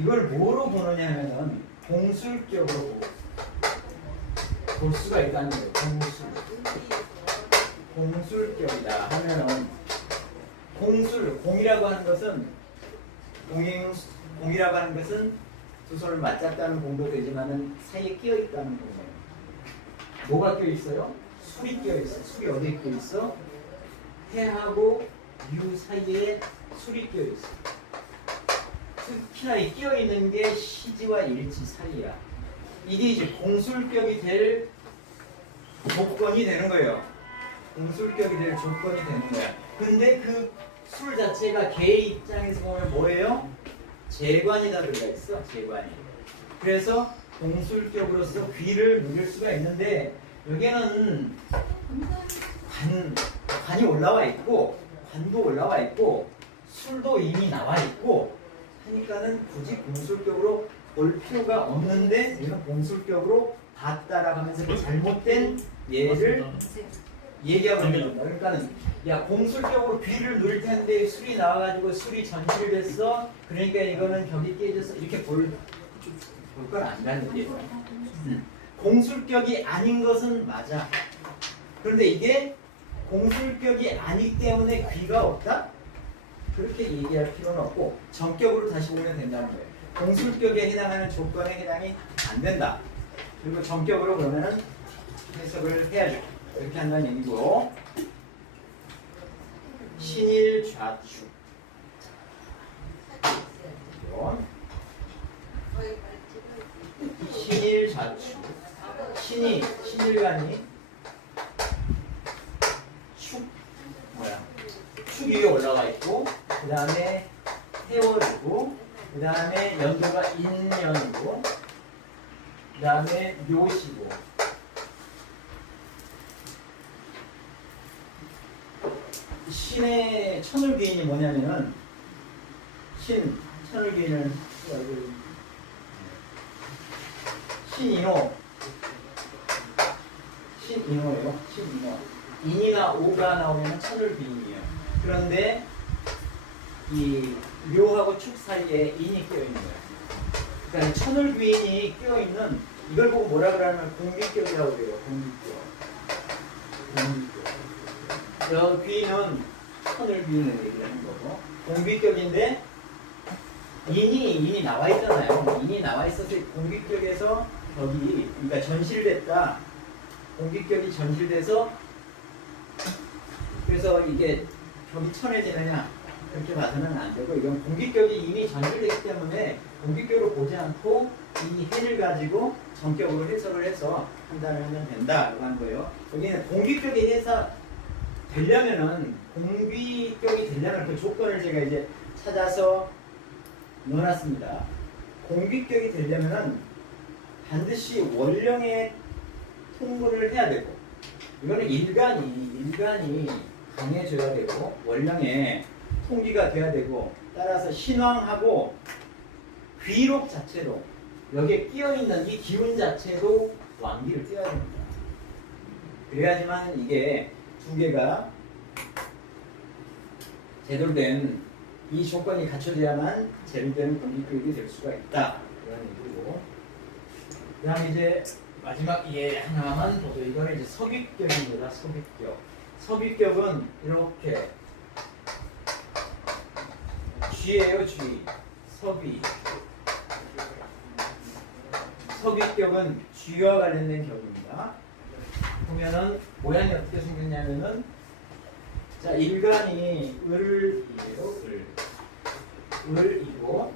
이걸 뭐로 보느냐 하면은 공술격으로 볼 수가 있다는 거예요. 공술격이다 하면은 공이라고 하는 것은 공이라고 하는 것은 두 손을 맞잡다는 공도 되지만은 사이에 끼어 있다는 공이에요. 뭐가 끼어 있어요? 술이 끼어 있어. 술이 어디에 끼어 있어? 해하고 유 사이에 술이 끼어 있어. 특히나 이 끼어 있는 게 시지와 일지 사이야. 이게 이제 공술격이 될 조건이 되는 거예요. 공술격이 될 조건이 되는 거야. 근데 그 술 자체가 개의 입장에서 보면 뭐예요? 재관이다 들어가 있어. 재관이. 그래서 공술격으로서 귀를 누릴 수가 있는데 여기는 관이 올라와 있고 관도 올라와 있고 술도 이미 나와 있고 하니까는 굳이 공술격으로 볼 필요가 없는데 얘는 공술격으로 봤다라고 하면서 그 잘못된 예를 얘기하고 있는 겁니다. 그러니까는 야 공술격으로 귀를 누릴 텐데 술이 나와가지고 술이 전실됐어. 그러니까 이거는 격이 깨져서 이렇게 볼 건 아니라는 얘기예요. 공술격이 아닌 것은 맞아. 그런데 이게 공술격이 아니기 때문에 귀가 없다? 그렇게 얘기할 필요는 없고 전격으로 다시 보면 된다는 거예요. 공술격에 해당하는 조건에 해당이 안 된다. 그리고 전격으로 그러면은 해석을 해야죠. 이렇게 한다는 얘기고 신일 좌축 신일 좌축 신일간이 축 위에 올라가 있고 그 다음에 해월이고 그 다음에 연도가 인년이고 그 다음에 묘시고 신의 천을귀인이 뭐냐면은 천을귀인은 신인호예요. 신인호. 인이나 오가 나오면 천을귀인이에요. 그런데 이 묘하고 축 사이에 인이 끼어 있는 거예요. 그러니까 천을귀인이 끼어 있는 이걸 보고 뭐라 그러냐면 공비격이라고 그래요. 공비격. 저 귀는 천을귀인을 얘기하는 거고 공비격인데 인이 나와 있잖아요. 인이 나와 있어서 공비격에서 격이 그러니까 전실됐다. 공비격이 전실돼서 그래서 이게 격이 천해지느냐 그렇게 봐서는 안 되고 이건 공비격이 이미 전실됐기 때문에 공비격으로 보지 않고 이 해를 가지고 전격으로 해석을 해서 판단하면 된다고 하는 거예요. 여기는 공비격이 되려면은 공비격이 되려면 그 조건을 제가 이제 찾아서 넣어놨습니다. 공비격이 되려면은 반드시 원령의 통보를 해야 되고 이거는 일간이 강해져야 되고 원령의 통기가 돼야 되고 따라서 신왕하고 귀록 자체도 여기에 끼어있는 이 기운 자체도 왕기를 띄어야 됩니다. 그래야지만 이게 두 개가 제대로 된 이 조건이 갖춰져야만 제대로 된 공기교육이 될 수가 있다. 그런 얘기고. 그 다음에 이제 마지막 예 하나만 보죠. 이거는 이제 석유격입니다. 석유격. 석유격은 이렇게 쥐예요, 쥐. 서귀. 서귀격은 쥐와 관련된 격입니다. 보면은 모양이 어떻게 생겼냐면은 자 일간이 을이에요. 을이고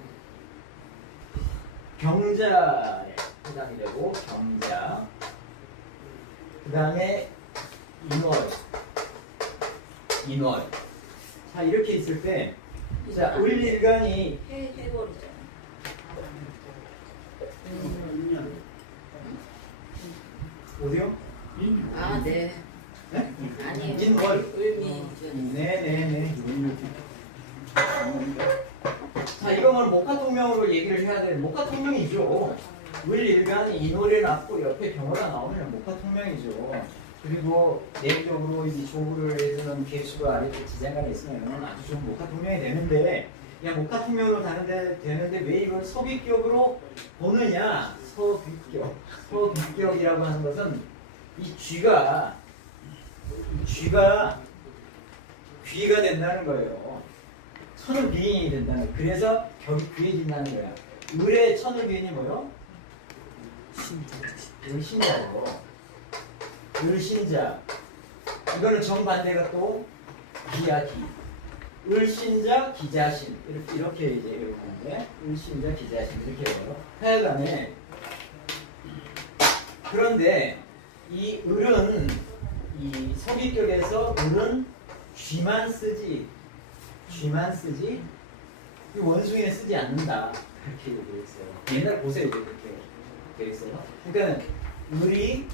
경자에 해당이 되고 경자. 그 다음에 인월. 자 이렇게 있을 때 자 을일간이 해버리잖아. 어디요? 아, 네. 네? 아니에요. 인월. 을미. 네네네. 자, 이거는 목화통명으로 얘기를 해야 돼. 목화통명이죠. 을일간이 인월에 났고 옆에 경호가 나오면 목화통명이죠. 그리고 내부적으로 이 조구를 해주는 개수가 아래쪽 지장간에 있으면 아주 좋은 목화통명이 되는데, 야 목화통명으로 다른데 되는데 왜 이걸 서귀격으로 보느냐? 서귀격이라고 하는 것은 이 쥐가 귀가 된다는 거예요. 천을비인이 된다는 거예요. 그래서 격이 귀해진다는 거야. 을의 천을비인이 뭐요? 을신자죠. 을신자. 이거는 정반대가 또 기야 기. 을신자 기자신 이렇게 이제 이렇게 을신자 기자신 이렇게 해요. 하여간에 그런데 이 을은 이 서귀격에서 을은 쥐만 쓰지 이 원숭이는 쓰지 않는다 이렇게 얘기했어요. 옛날 보세요 이렇게 되어 있어요. 그러니까 을이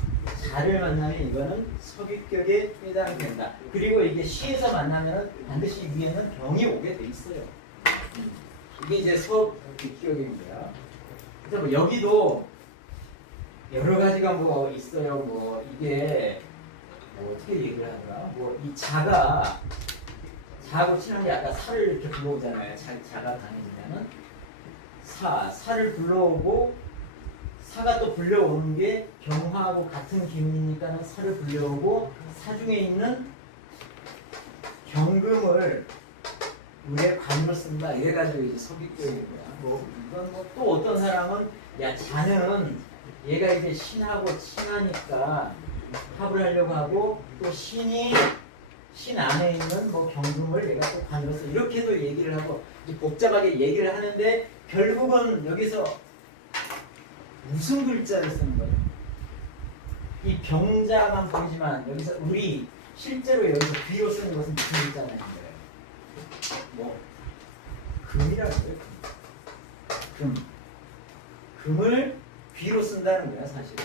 자를 만나면 이거는 서귀격에 해당된다. 그리고 이게 시에서 만나면 반드시 위에는 병이 오게 돼 있어요. 이게 이제 서귀격입니다. 그래서 뭐 여기도 여러 가지가 뭐 있어요. 뭐 이게 뭐 어떻게 얘기를 하더라? 뭐 이 자하고 친한 게 아까 살을 이렇게 불러오잖아요. 자가 강해지면은 살을 불러오고 사가 또 불려오는 게 경화하고 같은 기운이니까는 살을 불려오고 사중에 있는 경금을 을의 관으로 쓴다. 이래가지고 이제 서귀격이고요. 뭐 이건 뭐 또 어떤 사람은 야 자는 얘가 이제 신하고 친하니까 합을 하려고 하고 또 신 안에 있는 뭐 경금을 얘가 또 관으로 써 이렇게도 얘기를 하고 복잡하게 얘기를 하는데 결국은 여기서 무슨 글자를 쓰는 거예요? 이 병자만 보이지만 여기서 우리 실제로 여기서 귀로 쓰는 것은 무슨 글자라는 거예요? 뭐 금이라는 거예요. 금을 귀로 쓴다는 거야 사실은.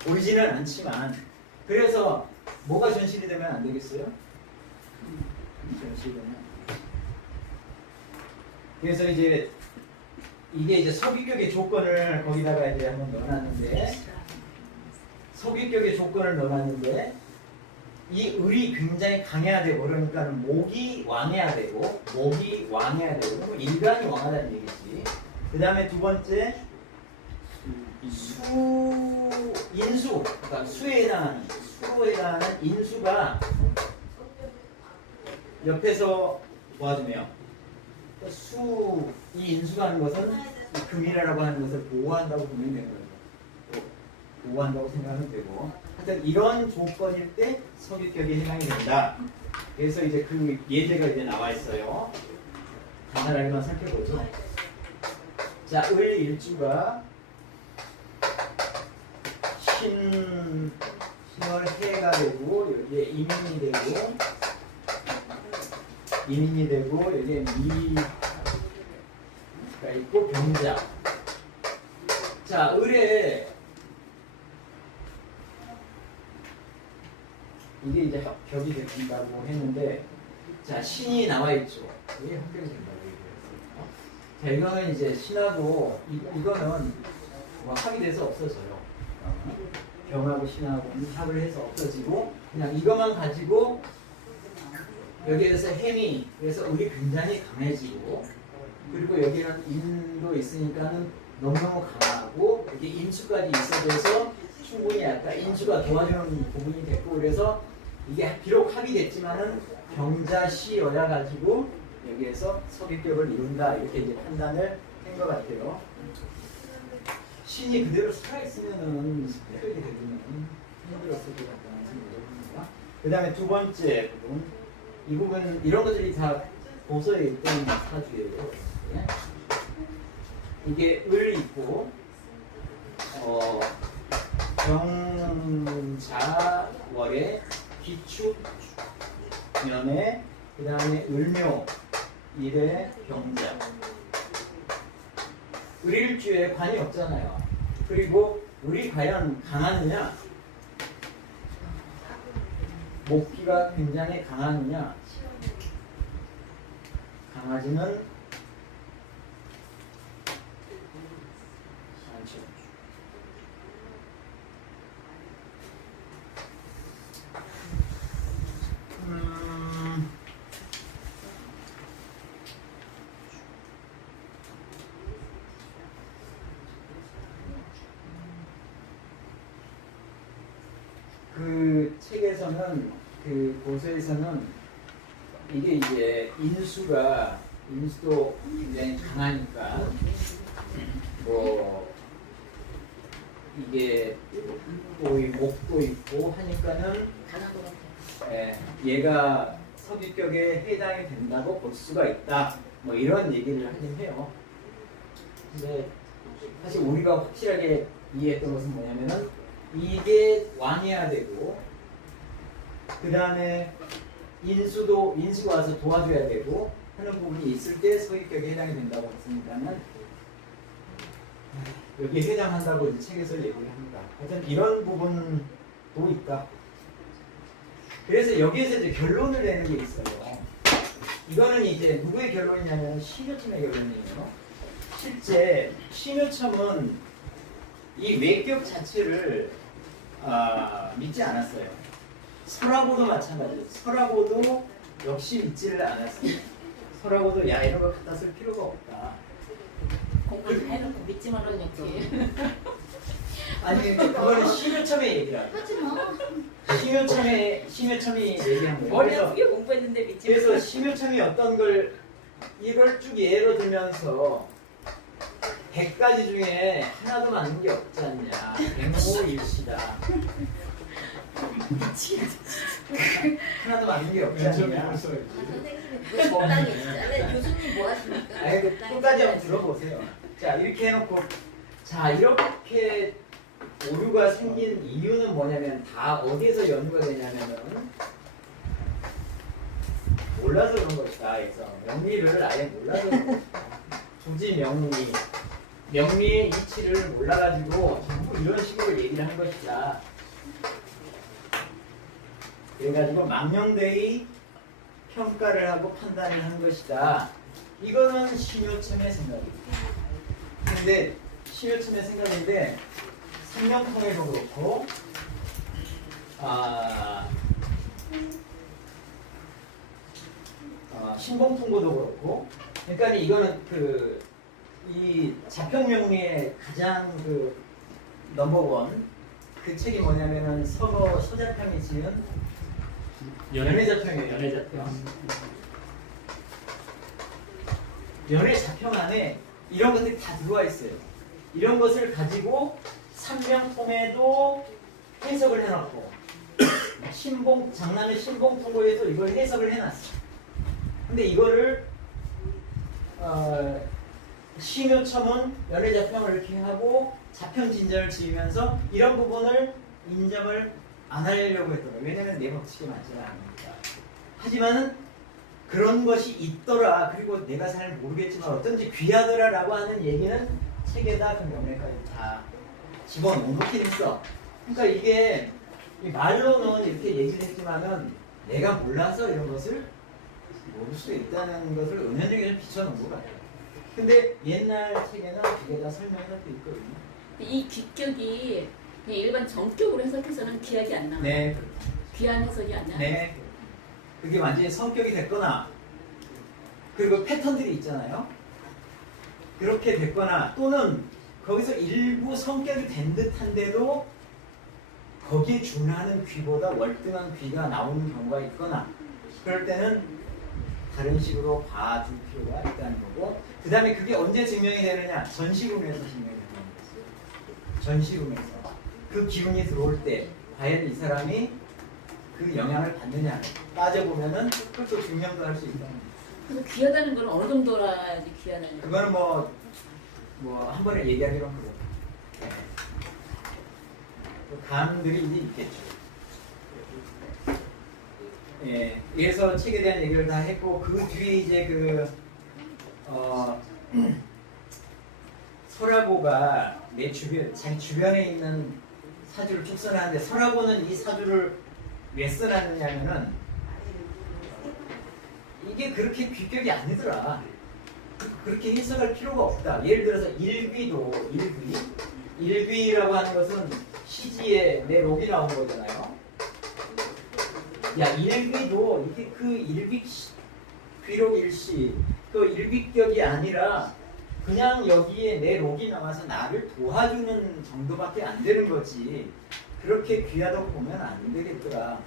보이지는 않지만 그래서 뭐가 전실이 되면 안 되겠어요? 전실이 되면. 그래서 이제 이게 이제 서귀격의 조건을 거기다가 이제 한번 넣어놨는데 서귀격의 조건을 넣어놨는데 이 을이 굉장히 강해야 되고 그러니까 목이 왕해야 되고 일간이 왕하다는 얘기지. 그 다음에 두 번째 인수, 그러니까 수에 해당하는 인수가 옆에서 도와주며 이 인수가 하는 것은 이 금이라고 하는 것을 보호한다고 보면 되는 거예요. 보호한다고 생각하면 되고 하여튼 이런 조건일 때 서귀격이 해당이 된다. 그래서 이제 그 예제가 이제 나와 있어요. 간단하게만 살펴보죠. 자, 을 일주가 신월 해가 되고 여기에 이민이 되고 여기에 미가 있고 병자. 자, 을에 이게 이제 격이 된다고 했는데 자, 신이 나와 있죠. 이게 합격이 된다고 얘기했어요. 자, 이거는 이제 신하고 이거는 뭐 합이 돼서 없어져요. 병하고 신하고 합을 해서 없어지고 그냥 이것만 가지고 여기에서 햄이 그래서 을이 굉장히 강해지고 그리고 여기는 인도 있으니까는 너무너무 강하고 이렇게 인수까지 있어져서 충분히 아까 인수가 도와주는 부분이 됐고 그래서 이게 비록 합이 됐지만은 병자시여야 가지고 여기에서 서기격을 이룬다 이렇게 이제 판단을 한 것 같아요. 신이 그대로 살아있으면은 이렇게 되면 힘들었을 것 같다는 생각이 듭니다. 그 다음에 두 번째 부분, 이 부분 이런 것들이 다 고서에 있던 사주예요. 네? 이게 을 있고 병자월에 기축년에 그 다음에 을묘 일에 병자 을일주에 관이 없잖아요. 그리고 을이 과연 강하느냐 목기가 굉장히 강하느냐 강하지는 않죠. 그 책에서는 그 고서에서는 이게 이제 인수도 굉장히 강하니까 뭐 이게 또 이 목도 있고 하니까는 강한 것 같아. 얘가 서기격에 해당이 된다고 볼 수가 있다. 뭐 이런 얘기를 하긴 해요. 근데 사실 우리가 확실하게 이해했던 것은 뭐냐면은 이게 왕해야 되고 그 다음에 인수가 와서 도와줘야 되고 하는 부분이 있을 때 서기격에 해당이 된다고 했으니까는 여기에 해당한다고 이제 책에서 얘기를 합니다. 하여튼 이런 부분도 있다. 그래서 여기에서 이제 결론을 내는 게 있어요. 이거는 이제 누구의 결론이냐면 신효첨의 결론이에요. 실제 신효첨은 이 외격 자체를 믿지 않았어요. 설하고도 마찬가지예요. 설하고도 역시 믿지를 않았어요. 설하고도 야 이런 거 갖다 쓸 필요가 없다. 공부 다 해놓고 믿지 말라는 얘기. 아니 근데 그거는 신효첨의 얘기라. 하지 마. 신효첨이 얘기한 거예요. 머리 아프게 공부했는데 믿지 그래서 말라. 신효첨이 어떤 걸 이걸 쭉 예로 들면서 100가지 중에 하나도 맞는 게 없지 않냐. 백모일시다. 하나도 맞는 게 없지 않냐. 아, 선생님이 뭐 적당히 진짜. 교수님 뭐 하십니까? 아니, 끝까지 한번 들어보세요. 자, 이렇게 해놓고, 자, 이렇게 오류가 생긴 이유는 뭐냐면, 다 어디에서 연구가 되냐면은, 몰라서 그런 것이다. 그래서 명리를 아예 몰라서 그런 것이다. 조지 명리의 이치를 몰라가지고 전부 이런 식으로 얘기를 한 것이다. 그래가지고 망령되이 평가를 하고 판단을 한 것이다. 이거는 신효첨의 생각입니다. 근데 신효첨의 생각인데 삼명통에도 그렇고 신봉통고도 그렇고 그러니까 이거는 이 자평명리의 가장 넘버원 그 책이 뭐냐면은 서자평이 지은 연애자평이에요. 연애자평 안에 이런 것들이 다 들어와 있어요. 이런 것을 가지고 삼명통에도 해석을 해놨고 장남의 신봉통고에도 이걸 해석을 해놨어. 근데 이거를 신효첨은 연애자평을 이렇게 하고 자평진전을 지으면서 이런 부분을 인정을 안 하려고 했더라고요. 왜냐면 내 법칙에 맞지는 않으니까. 하지만은 그런 것이 있더라. 그리고 내가 잘 모르겠지만 어떤지 귀하더라라고 하는 얘기는 책에다 그 명례까지 다 집어넣긴 했어. 그러니까 이게 말로는 이렇게 얘기를 했지만은 내가 몰라서 이런 것을 모를 수 있다는 것을 은연중에 비춰놓은 것 같아요. 근데 옛날 책에는 그게 다 설명이 다 돼 있거든요. 이 귀격이 그냥 일반 정격으로 해석해서는 기억이 안 나와요. 네. 귀한 해석이 안 나와요. 네. 그게 완전히 성격이 됐거나 그리고 패턴들이 있잖아요. 그렇게 됐거나 또는 거기서 일부 성격이 된 듯한데도 거기에 준하는 귀보다 월등한 귀가 나오는 경우가 있거나 그럴 때는 다른 식으로 봐줄 필요가 있다는 거고, 그 다음에 그게 언제 증명이 되느냐? 전시rum에서 증명이 되는 거죠. 전시rum에서 그 기운이 들어올 때 과연 이 사람이 그 영향을 받느냐 따져보면은 그것도 증명도 할 수 있다는 거죠. 그래서 귀하다는 건 어느 정도라야지 귀하다는 거. 그거는 뭐 한 번에 얘기하기로는 그렇고, 네. 또 감들이 이제 있겠죠. 예, 그래서 책에 대한 얘기를 다 했고, 그 뒤에 이제 설화고가 내 주변, 자기 주변에 있는 사주를 쭉 써놨는데, 설화고는 이 사주를 왜 써놨느냐면은 이게 그렇게 귀격이 아니더라. 그렇게 해석할 필요가 없다. 예를 들어서 일귀라고 하는 것은 시지에 내 록이 나온 거잖아요. 야, 일귀도 이게 그 귀록 일시 그 일귀격이 아니라 그냥 여기에 내 록이 나와서 나를 도와주는 정도밖에 안 되는 거지. 그렇게 귀하다고 보면 안 되겠더라.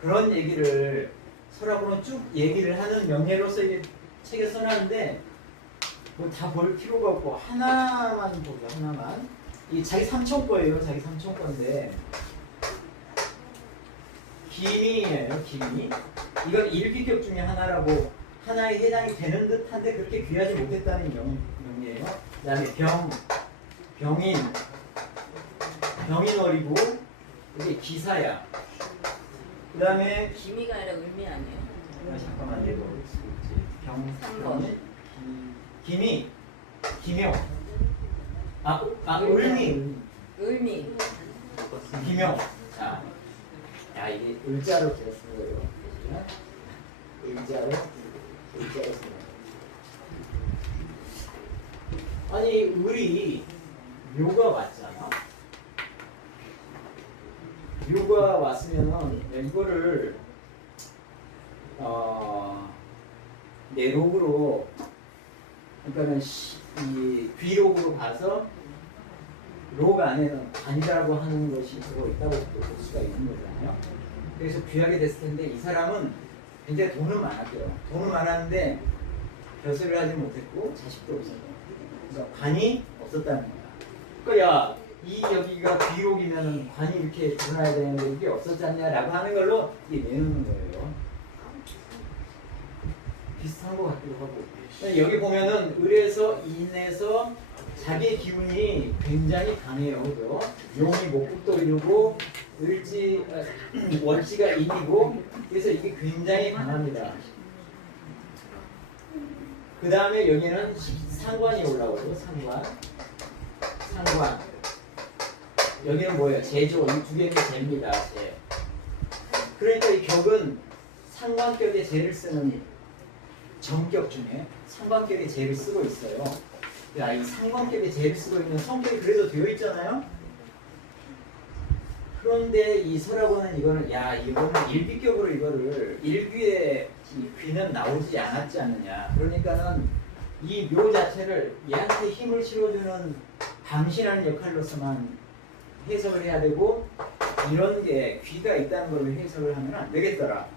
그런 얘기를 설하고는 쭉 얘기를 하는 명예로서 이게 책에 써놨는데, 뭐 다 볼 필요가 없고 하나만 보죠. 하나만. 이 자기 삼촌 거예요. 자기 삼촌 건데 기미예요. 기미. 이건 일귀격 중에 하나라고, 하나에 해당이 되는 듯한데 그렇게 귀하지 못했다는 명예예요. 그다음에 병인월이고 이게 기사야. 그다음에 기미가 아니라 의미 아니에요? 잠깐만 얘 모를 수 있지. 삼번. 기미, 기묘. 을미. 기묘. 자, 야 이게 을자로 제가 쓴 거예요. 을자로 쓴 거예요. 아니 을이 묘가 왔잖아. 묘가 왔으면은 이거를 내록으로, 그러니까는 이 귀록으로 가서 록 안에는 관이라고 하는 것이 들어있다고 볼 수가 있는 거잖아요. 그래서 귀하게 됐을 텐데 이 사람은 굉장히 돈은 많았대요. 돈은 많았는데 벼슬을 하지 못했고 자식도 없었고, 그러니까 관이 없었다는 거야. 그러니까 야, 이 여기가 귀록이면 관이 이렇게 드러나야 되는데 이게 없었지 않냐라고 하는 걸로 이게 내놓는 거예요. 비슷한 것 같기도 하고. 여기 보면은 을에서 인에서 자기의 기운이 굉장히 강해요. 그죠? 용이 목국도 이루고 월지가 인이고, 그래서 이게 굉장히 강합니다. 그 다음에 여기는 상관이 올라오죠. 상관. 여기는 뭐예요? 제조. 이 두 개는 제입니다. 제. 그러니까 이 격은 상관격의 제를 쓰는 정격 중에 상관격의 제를 쓰고 있어요. 야, 이 상관격의 제를 쓰고 있는 성격이 그래도 되어 있잖아요. 그런데 이 설하고는 이거는 일귀격으로 이거를 일귀의 이 귀는 나오지 않았지 않느냐. 그러니까는 이 묘 자체를 얘한테 힘을 실어주는 방신하는 역할로서만 해석을 해야 되고, 이런 게 귀가 있다는 걸로 해석을 하면 안 되겠더라.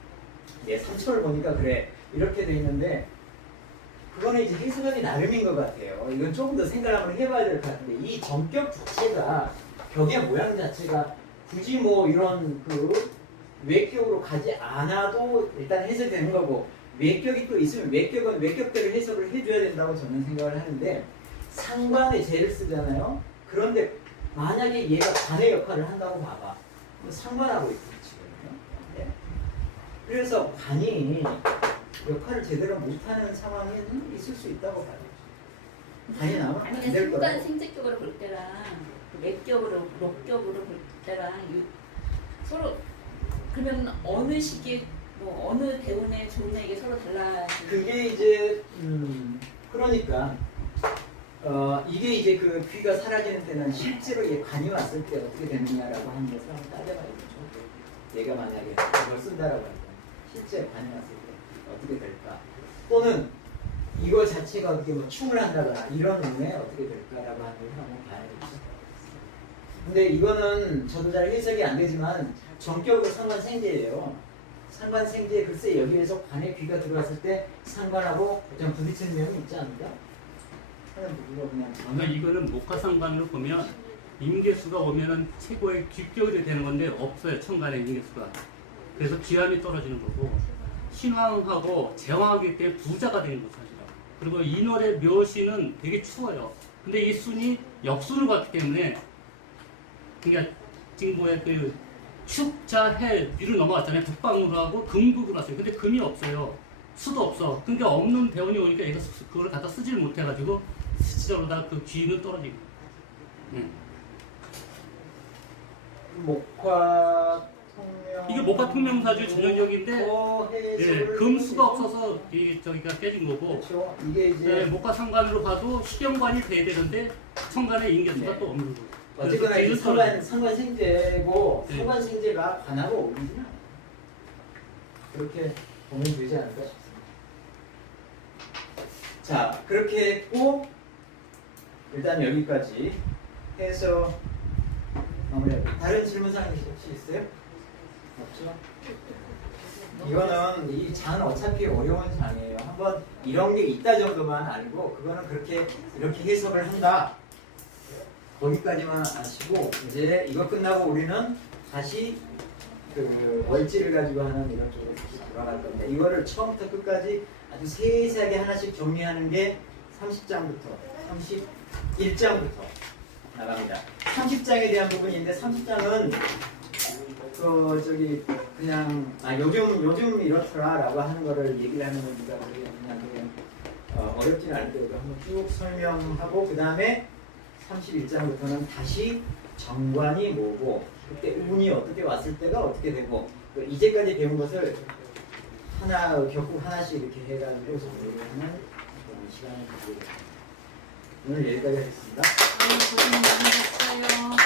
예, 삼초를 보니까 그래. 이렇게 돼 있는데 그거는 이제 해석하기 나름인 것 같아요. 이건 조금 더 생각을 한번 해봐야 될 것 같은데, 이 정격 자체가, 격의 모양 자체가 굳이 뭐 이런 그 외격으로 가지 않아도 일단 해석이 되는 거고, 외격이 또 있으면 외격은 외격대로 해석을 해줘야 된다고 저는 생각을 하는데, 상관의 제를 쓰잖아요. 그런데 만약에 얘가 관의 역할을 한다고 봐봐. 상관하고 있거든요. 네. 그래서 관이 역할을 제대로 못하는 상황에는 있을 수 있다고 봐요. 관이 나오면 안 아니, 될 거라고. 생제격으로 볼 때랑 맥격으로, 록격으로 볼 때랑 서로, 그러면 어느 시기에 뭐 어느 대운에 좋으냐 이게 서로 달라지는. 그게 이제 그러니까 이게 이제 그 귀가 사라지는 때는 실제로 얘 관이 왔을 때 어떻게 되느냐라고 하는 것을 한번 따져봐야겠죠. 얘가 만약에 이걸 쓴다라고 하니까 실제 관이 왔을 때 어떻게 될까? 또는 이거 자체가 어떻게 뭐 충을 한다거나 이런 의미에 어떻게 될까라고 하는 걸 한번 봐야겠죠. 근데 이거는 저도 잘 해석이 안 되지만 전격으로 상관생제예요. 상관생제 글쎄 여기에서 관에 귀가 들어왔을 때 상관하고 좀 부딪히는 면이 있지 않을까? 이거 그냥 그러니까 이거는 목화상관으로 보면 임계수가 오면은 최고의 귀격이 되는 건데 없어요. 천간에 임계수가. 그래서 기함이 떨어지는 거고 신왕하고 제왕하기 때문에 부자가 되는 거죠. 사실은. 그리고 인월의 묘시는 되게 추워요. 근데 이 순이 역순을 봤기 때문에 그러니까 진고의 그 축자해 위로 넘어갔잖아요. 북방으로 하고 금극으로 왔어요. 근데 금이 없어요. 수도 없어. 그러니까 없는 대운이 오니까 얘가 그걸 갖다 쓰지를 못해가지고 스치자로다 그 귀는 떨어지고. 목화 통명 이게 목화 통명사주 전형적인데 예, 금수가 없어서 이 저기가 깨진 거고. 그렇죠. 이게 이제 네, 목화 상관으로 봐도 식경관이 돼야 되는데 천간에 인계수가 네. 또 없는 거고. 어쨌거나 이게 상관생제고 네. 상관생제가 관하고 어울리지 않아요. 그렇게 보면 되지 않을까 싶습니다. 자, 그렇게 했고 일단 여기까지 해서 마무리할게요. 다른 질문사항이 혹시 있어요? 없죠? 이거는 이 장은 어차피 어려운 장이에요. 한번 이런 게 있다 정도만 알고 그거는 그렇게 이렇게 해석을 한다. 거기까지만 아시고 이제 이거 끝나고 우리는 다시 그 월지를 가지고 하는 이런 쪽으로 다시 돌아갈 건데 이거를 처음부터 끝까지 아주 세세하게 하나씩 정리하는 게 30장부터 31장부터 나갑니다. 30장에 대한 부분인데 30장은 그 저기 그냥 요즘 이렇더라라고 하는 거를 얘기를 하는 거니까 그냥 어렵지는 않을 때도 한번 쭉 설명하고 그 다음에 31장부터는 다시 정관이 뭐고 그때 운이 어떻게 왔을 때가 어떻게 되고 이제까지 배운 것을 하나 격국 하나씩 이렇게 해가지고 정리하는 그런 시간을 가지고 오늘 여기까지 하겠습니다. 고생 많으셨어요.